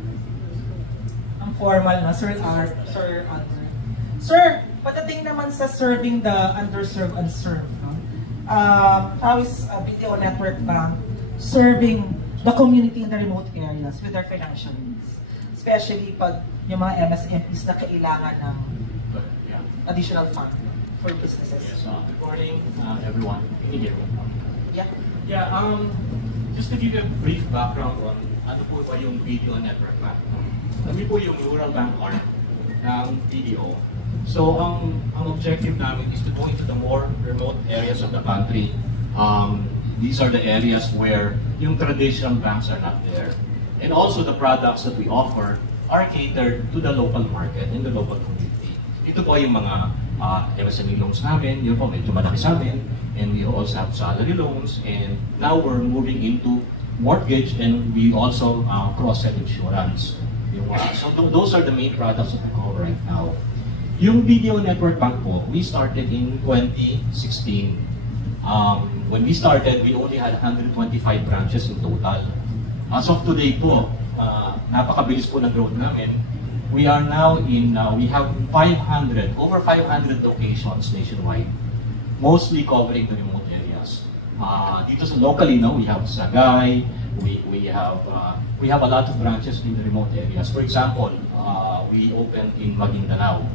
formal na, Sir Albert. Sir, patating naman sa serving the underserved and served, no? How is BDO Network Bank serving the community in the remote areas with their financial needs? Especially pag yung mga MSMEs na kailangan ng additional fund for businesses. So, good morning, everyone. Can you hear me? Yeah. Just to give you a brief background on ano po ba yung BDO Network Bank. Kami po yung rural bank arm ng BDO. So, ang objective namin is to go into the more remote areas of the country. These are the areas where yung traditional banks are not there. And also the products that we offer are catered to the local market and the local community. Ito po yung mga MSME loans namin, yun po medyo malaki sa amin. And we also have salary loans. And now we're moving into mortgage, and we also cross-sell insurance. So those are the main products that we cover right now. Yung BDO Network Bank po, we started in 2016. When we started, we only had 125 branches in total. As of today po, napakabilis po ng growth namin. We are now we have over 500 locations nationwide, mostly covering the remote areas. Dito sa locally, we have Sagay, we have a lot of branches in the remote areas. For example, we opened in Maguindanao.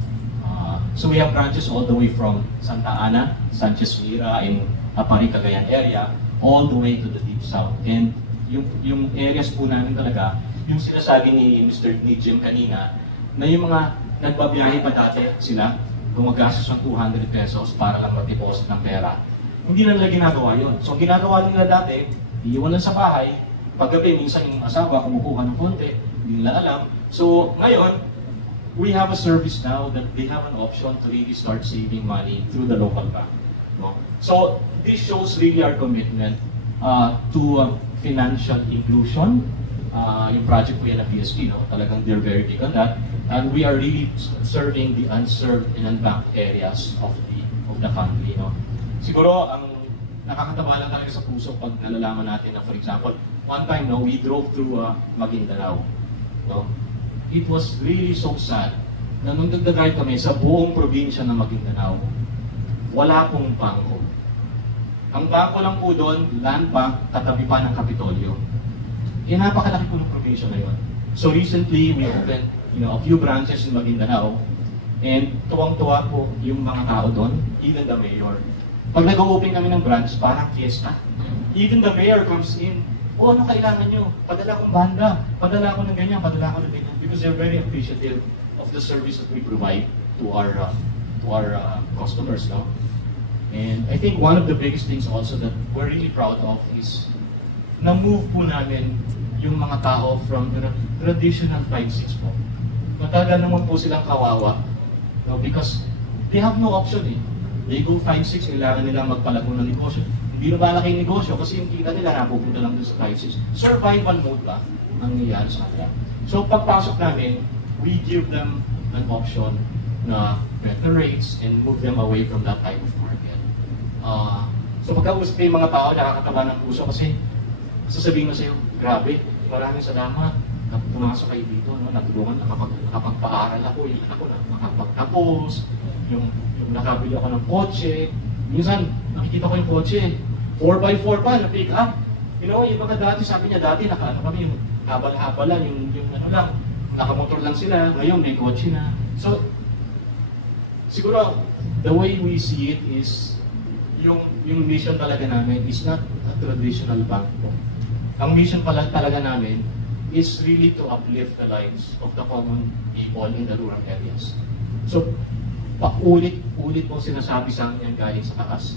So we have branches all the way from Santa Ana, Sanchez Mira, in Apari, Cagayan area, all the way to the deep south. And yung areas po namin talaga, yung sinasabi ni Mr. Jim kanina, na yung mga nagbabiyahe pa dati sila, gumagastos ng 200 pesos para lang mag-deposit ng pera. Hindi na nila ginagawa yun. So ginagawa nila dati, iiwan lang sa bahay, paggabi, minsan yung asawa, kumukuha ng konti, hindi nila alam. So, ngayon, we have a service now that they have an option to really start saving money through the local bank. No? So, this shows really our commitment to financial inclusion yung project po yan ng PSP, no? Talagang they're very big on that. And we are really serving the unserved and unbanked areas of the country, no? Siguro, ang nakakataba lang talaga sa puso pag nalalaman natin na, for example, one time, no, we drove through Maguindanao, no? It was really so sad na nung nagdadrive kami sa buong probinsya ng Maguindanao, wala pong bangko. Ang bangko lang po doon, land bank, katabi pa ng Kapitolyo. Napakalaki po ng probinsya na yun. So recently, we opened a few branches in Maguindanao, and tuwang-tuwa po yung mga tao doon, even the mayor. Pag nag-open kami ng branch, parang fiesta. Even the mayor comes in, ano kailangan nyo? Padala akong banda, padala ako ng ganyan, padala ako ng ganyan. Because they're very appreciative of the service that we provide to our customers, no? And I think one of the biggest things also that we're really proud of is na-move po namin yung mga tao from traditional 5-6 po. Matagal naman po silang kawawa, no? Because they have no option eh. They go 5-6, kailangan nilang magpalago ng negosyo. Hindi na malaki yung negosyo kasi yung kita nila napupunta lang dun sa 5-6. Survival mode ba ang nangyayari sa kanila? So pagpasok namin, we give them an option na better rates and move them away from that type of market. So pagkausap yung mga tao, nakakataba ng puso kasi sasabihin mo sa'yo, grabe, maraming salamat na pumasok kayo dito, no? Natulungan, nakapagpaaral ako, yung anak ko na makapagtapos, yung nakabili ako ng kotse. Minsan, nakikita ko yung kotse, 4x4 pa, na-pick up. You know, yung mga dati, sabi niya dati, kami yung habal-habal lang, yung ano lang, nakamotor lang sila, ngayon may kotse na. So, siguro, the way we see it is, yung mission talaga namin is not a traditional bank po. Ang mission pala talaga namin is really to uplift the lives of the common people in the rural areas. So, paulit-ulit po sinasabi sa amin yan galing sa taas.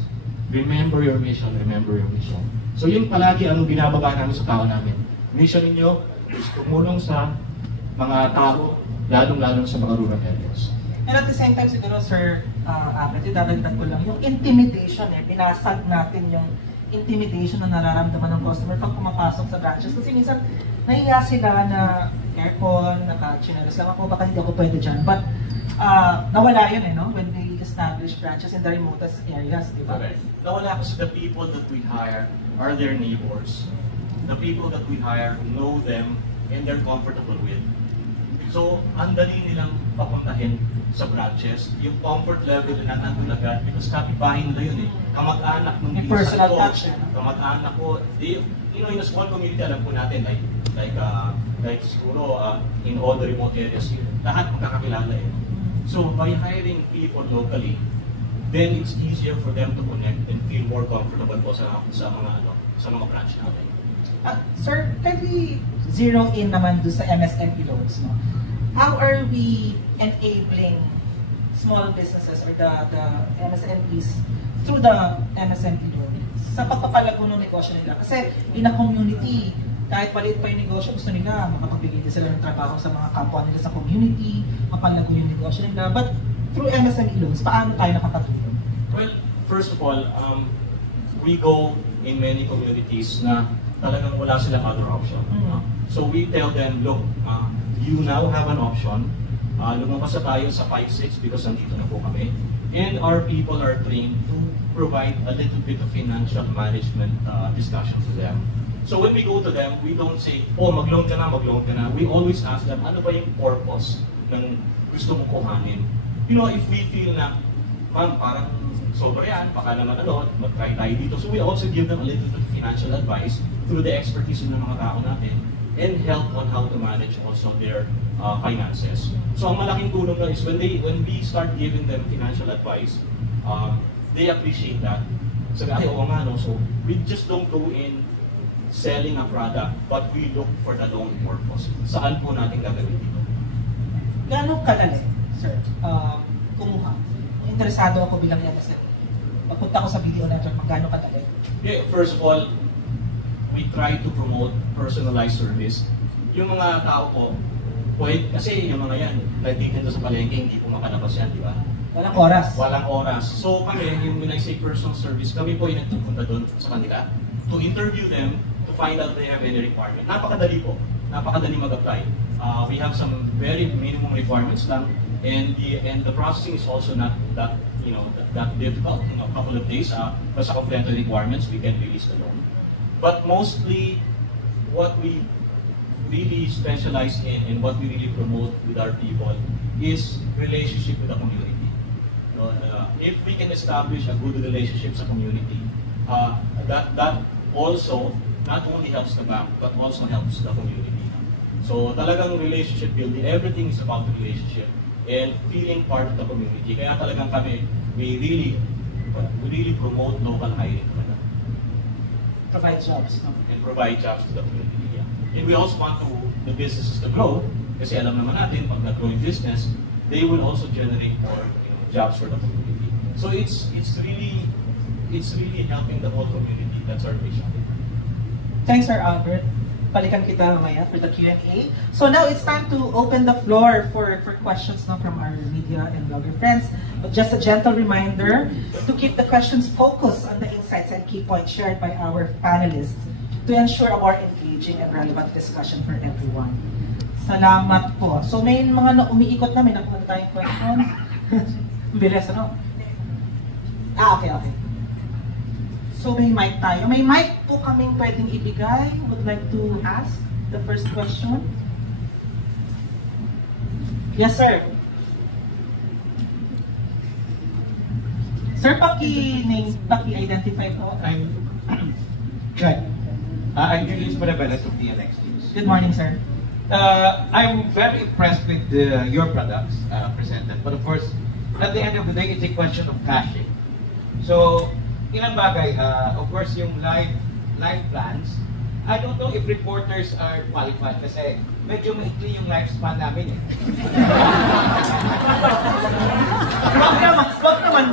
Remember your mission, remember your mission. So yun palagi ang binababa namin sa tao namin. Mission ninyo is tumulong sa mga tao, lalong-lalong sa mga rural areas. And at the same time siguro, Sir Abet, dadagdag ko lang, yung intimidation binasag natin yung intimidation na nararamdaman ng customer pag pumapasok sa branches. Kasi minsan, nahiya sila na aircon, naka-chinelas lang ako, baka hindi ako pwede dyan. But nawala yun no? When we establish branches in the remotest areas, di ba? Okay. Nawala kasi the people that we hire are their neighbors. The people that we hire know them and they're comfortable with. So, ang dali nilang papuntahin sa branches, yung comfort level na nandun agad, because kapitbahay nila yun kamag-anak ng personal touch. Kamag-anak ko, in a small community, alam po natin, like siguro in all the remote areas, lahat magkakakilala So, by hiring people locally, then it's easier for them to connect and feel more comfortable po sa mga branch natin. Sir, can we zero in naman doon sa MSME loans, no? How are we enabling small businesses or the MSMEs through the MSME loan sa pagpapalago ng negosyo nila? Kasi in a community, kahit maliit pa yung negosyo, gusto nila makapagbigay din sila ng trabaho sa mga kapwa nila sa community, mapalago yung negosyo nila. But through MSME loans, paano tayo nakakatulong? Well, first of all, we go in many communities na talagang wala silang other option. So we tell them, look, you now have an option. Lumabas na tayo sa 5-6 because nandito na po kami. And our people are trained to provide a little bit of financial management discussion to them. So when we go to them, we don't say, mag-loan ka na. We always ask them, ano ba yung purpose ng gusto mong kuhanin? You know, if we feel na, ma'am, parang sobra yan, baka naman mag-try tayo dito. So we also give them a little bit of financial advice through the expertise ng mga tao natin and help on how to manage also their finances. So ang malaking tulong na is when we start giving them financial advice, they appreciate that. Sabi, oo nga, no? So we just don't go in selling a product, but we look for the long purpose. Saan po natin gagawin dito? Gano'ng kadali, sir, kumuha? Interesado ako bilang MSME. Pagpunta ko sa video network, magkano kadali? Yeah, first of all, we try to promote personalized service. Yung mga tao po, kasi yung mga yan, nagtitinda sa palengke, hindi po makalabas yan, di ba? Walang oras. Walang oras. So kami, when I say personal service, kami po yung nagpupunta doon sa kanila to interview them, to find out if they have any requirement. Napakadali po. napakadali mag-apply. We have some very minimum requirements lang, and the processing is also not that that difficult. A couple of days, basta completed requirements, we can release the loan. But mostly, what we really specialize in and what we really promote with our people is relationship with the community. If we can establish a good relationship sa community, that also not only helps the bank but also helps the community. So talagang relationship building, everything is about the relationship and feeling part of the community. Kaya talagang kami, we really promote local hiring. Provide jobs. No? And provide jobs to the community. Yeah. And we also want the businesses to grow, kasi alam naman natin, pag nag-grow yung business, they will also generate more jobs for the community. So it's really helping the whole community. That's our vision. Thanks, Sir Albert. Balikan kita mamaya for the Q&A. So now it's time to open the floor for questions now from our media and blogger friends. But just a gentle reminder to keep the questions focused on the insights and key points shared by our panelists to ensure a more engaging and relevant discussion for everyone. Salamat po. So may mga umiikot na, may nakuha tayong questions. Bilis, ano? Okay. So may mic tayo. May mic po kaming pwedeng ibigay. Would like to ask the first question. Yes, sir. Sir, paki-identify po. I'm Julius Maravelas of DLX News. Good morning, sir. I'm very impressed with your products presented, but of course, at the end of the day, it's a question of cashing. So, ilang bagay, of course, yung live plans, I don't know if reporters are qualified kasi medyo maikli yung lifespan namin eh. Wag naman po. Wag naman.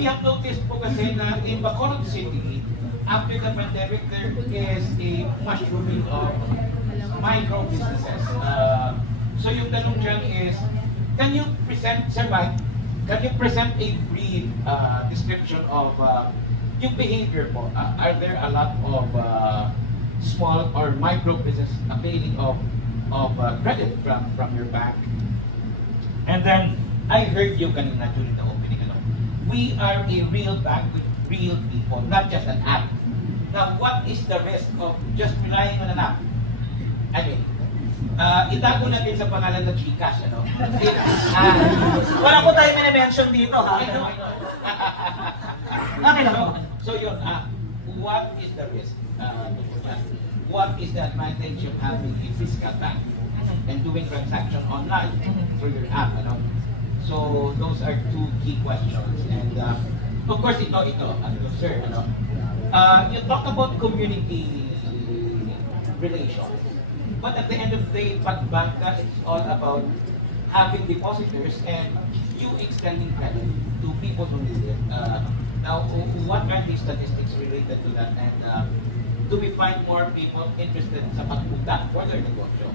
We have noticed po kasi na in Bacolod City, after the pandemic, there is a mushrooming of micro businesses. So yung tanong dyan is, can you present, Sir Mike, can you present a brief description of yung behavior po? Are there a lot of small or micro business availing of credit from your bank? And then, I heard you kanina during the opening. We are a real bank with real people, not just an app. Now, what is the risk of just relying on an app? I mean, itago natin sa pangalan ng GCash, ano? Wala po tayo minimension dito, ha? I know. Okay lang po. So yun, what is the risk? What is the advantage of having a physical bank and doing transaction online through your app, ano? So those are two key questions. And of course, ito, sir, ano? You talk about community relations. But at the end of the day, pagbanka, it's all about having depositors and you extending credit to people who need it. Now, what are the statistics related to that? And do we find more people interested sa pagpunta for their negosyo?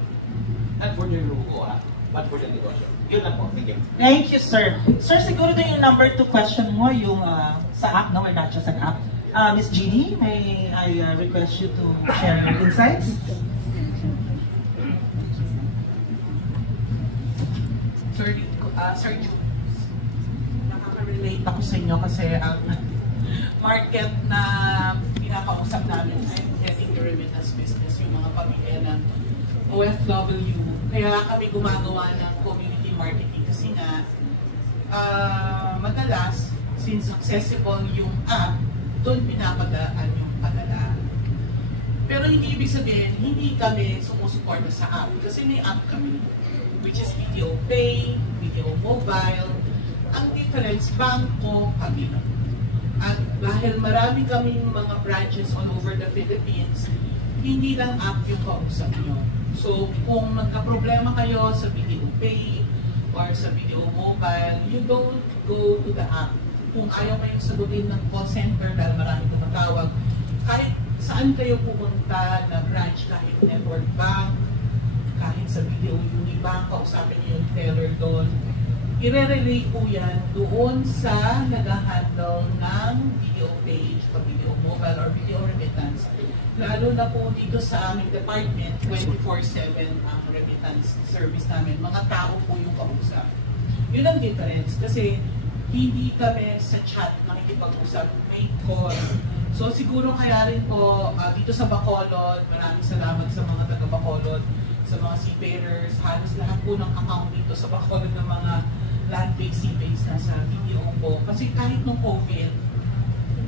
Not for their luho, but for the negosyo. Yun lang po. Thank you. Thank you, sir. Sir, siguro din yung number 2 question mo, yung sa app, no? Or not just an app. Ms. Jeannie, may I request you to share your insights? Sir Jules, nakaka-relate ako sa inyo kasi ang market na pinakausap namin ay getting the remittance business, yung mga pamilya ng OFW. Kaya kami gumagawa ng community marketing kasi nga madalas, since accessible yung app, doon pinapadaan yung padala. Pero hindi ibig sabihin, hindi kami sumusuporta sa app kasi may app kami, which is Video Pay, Video Mobile. Ang difference, bangko kami. At dahil marami kaming mga branches all over the Philippines, hindi lang app yung kausap nyo. So, kung magka-problema kayo sa Video Pay or sa Video Mobile, you don't go to the app. Kung ayaw kayong sagutin ng call center dahil marami tumatawag, kahit saan kayo pumunta na branch, kahit network bank, kahit sa Video Unibank, kausapin niyo yung teller doon, ire-relay po yan doon sa nag-handle ng video page, video mobile or video remittance. Lalo na po dito sa aming department, 24/7 ang remittance service namin. Mga tao po yung kausap. Yun ang difference kasi hindi kami sa chat nakikipag-usap, may call. So siguro kaya rin po dito sa Bacolod, maraming salamat sa mga taga Bacolod, sa mga seafarers, halos lahat po ng account dito sa Bacolod ng mga land-based, sea-based na sa video po. Kasi kahit nung COVID,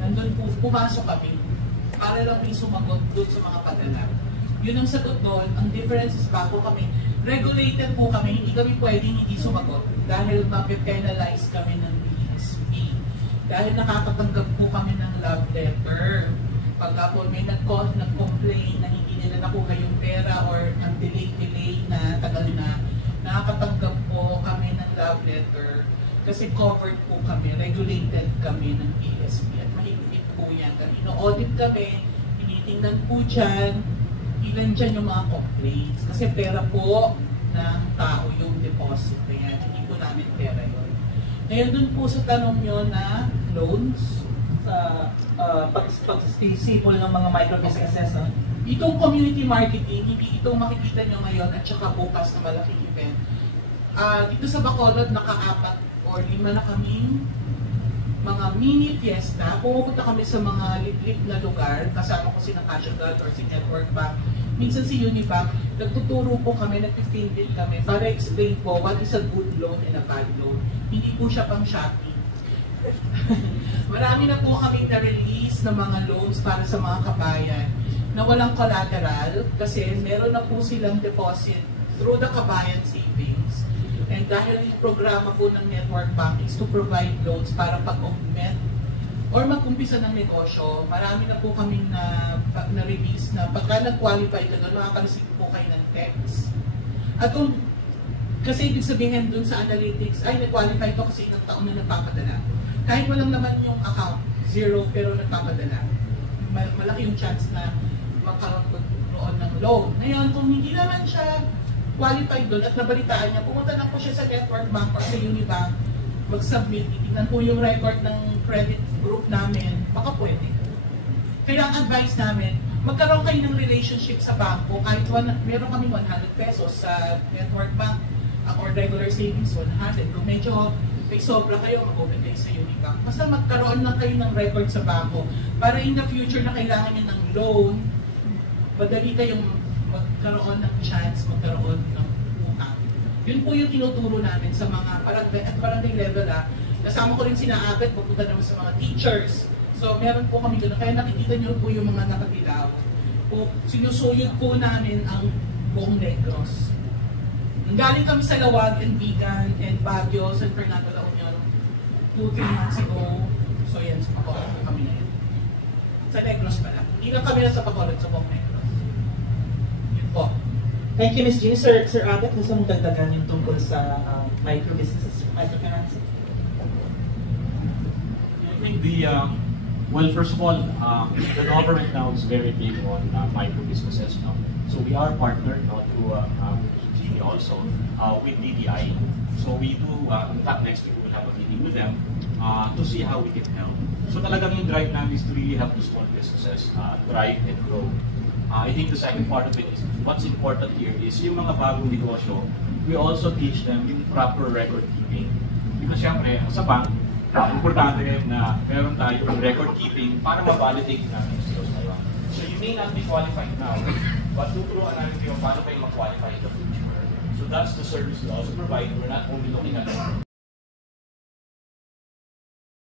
nandun po, pumasok kami para lang rin sumagot doon sa mga padala. Yun ang sagot doon. Ang difference is bago kami, regulated po kami, hindi kami pwedeng hindi sumagot dahil mag-penalize kami ng BSP. Dahil nakakatanggap po kami ng love letter. Pagka po may nag-complain na hindi nila nakuha yung pera or ang delay na tagal na, nakakatanggap po kami ng love letter kasi covered po kami, regulated kami ng BSP at mahigpit po yan. Ino-audit kami, tinitingnan po dyan, ilan dyan yung mga complaints. Kasi pera po ng tao yung deposit na yan, hindi po namin pera yun. Ngayon dun po sa tanong nyo na loans, sa pag-stable ng mga micro-businesses, no? Itong community marketing, hindi itong makikita nyo ngayon at saka bukas na malaking event. Dito sa Bacolod, naka-4 or 5 na kaming mga mini fiesta. Pumupunta kami sa mga liblib na lugar, kasama ko si Nakasyagal or si Network Bank. Minsan si Unibank, nagtuturo po kami, nag-15 din kami para explain po what is a good loan and a bad loan. Hindi po siya pang shopping. Marami na po kami na-release ng mga loans para sa mga kabayan na walang collateral kasi meron na po silang deposit through the Kabayan Savings. And dahil yung programa po ng Network Bank is to provide loans para pag-augment or mag-umpisa ng negosyo, marami na po kaming na-release na pagka nag-qualify ka doon, makakareceive po kayo ng text. At kung, kasi ibig sabihin doon sa analytics, ay nag-qualify to kasi ilang taon na nagpapadala. Kahit walang naman yung account, 0 pero nagpapadala. Malaki yung chance na magkaroon ng loan. Ngayon, kung hindi naman siya qualified doon at nabalitaan niya, pumunta lang po siya sa Network Bank or sa Unibank, mag-submit, itignan po yung record ng credit group namin, baka pwede. Kaya ang advice namin, magkaroon kayo ng relationship sa banko, kahit meron kami 100 pesos sa Network Bank or regular savings, 100. Kung medyo may sobra kayo, mag-open kayo sa Unibank. Basta magkaroon lang kayo ng record sa banko para in the future na kailangan niyo ng loan, madali kayong magkaroon ng chance, magkaroon ng utang. Yun po yung tinuturo namin sa mga barangay level. Kasama ko rin sinaabit, pupunta naman sa mga teachers. So meron po kami doon. Kaya nakikita nyo po yung mga nakadilaw. Sinusuyod po namin ang buong Negros. Nanggaling kami sa Lawag and Bigan and Baguio, San Fernando, La Union 2-3 months ago. So yan, sa Bacolod po kami ngayon. Sa Negros pala. Hindi lang kami na sa Bacolod, sa buong Negros. Yun po. Thank you, Ms. Jean. Sir Abet, gusto mong dagdagan yung tungkol sa micro-businesses, microfinancing? I think well, first of all, the government now is very big on micro businesses. No? So we are partnered to also with DDI. So we do, in fact, next week we will have a meeting with them to see how we can help. So talagang yung drive namin is to really help the small businesses thrive and grow. I think the second part of it is what's important here is yung mga bagong negosyo, we also teach them yung proper record keeping. Because syempre, sa bank, importante rin na meron tayong record keeping para ma-validate namin yung sales na yun. So you may not be qualified now, but tuturuan namin kayo paano kayo ma-qualify in the future. So that's the service we also provide. We're not only looking at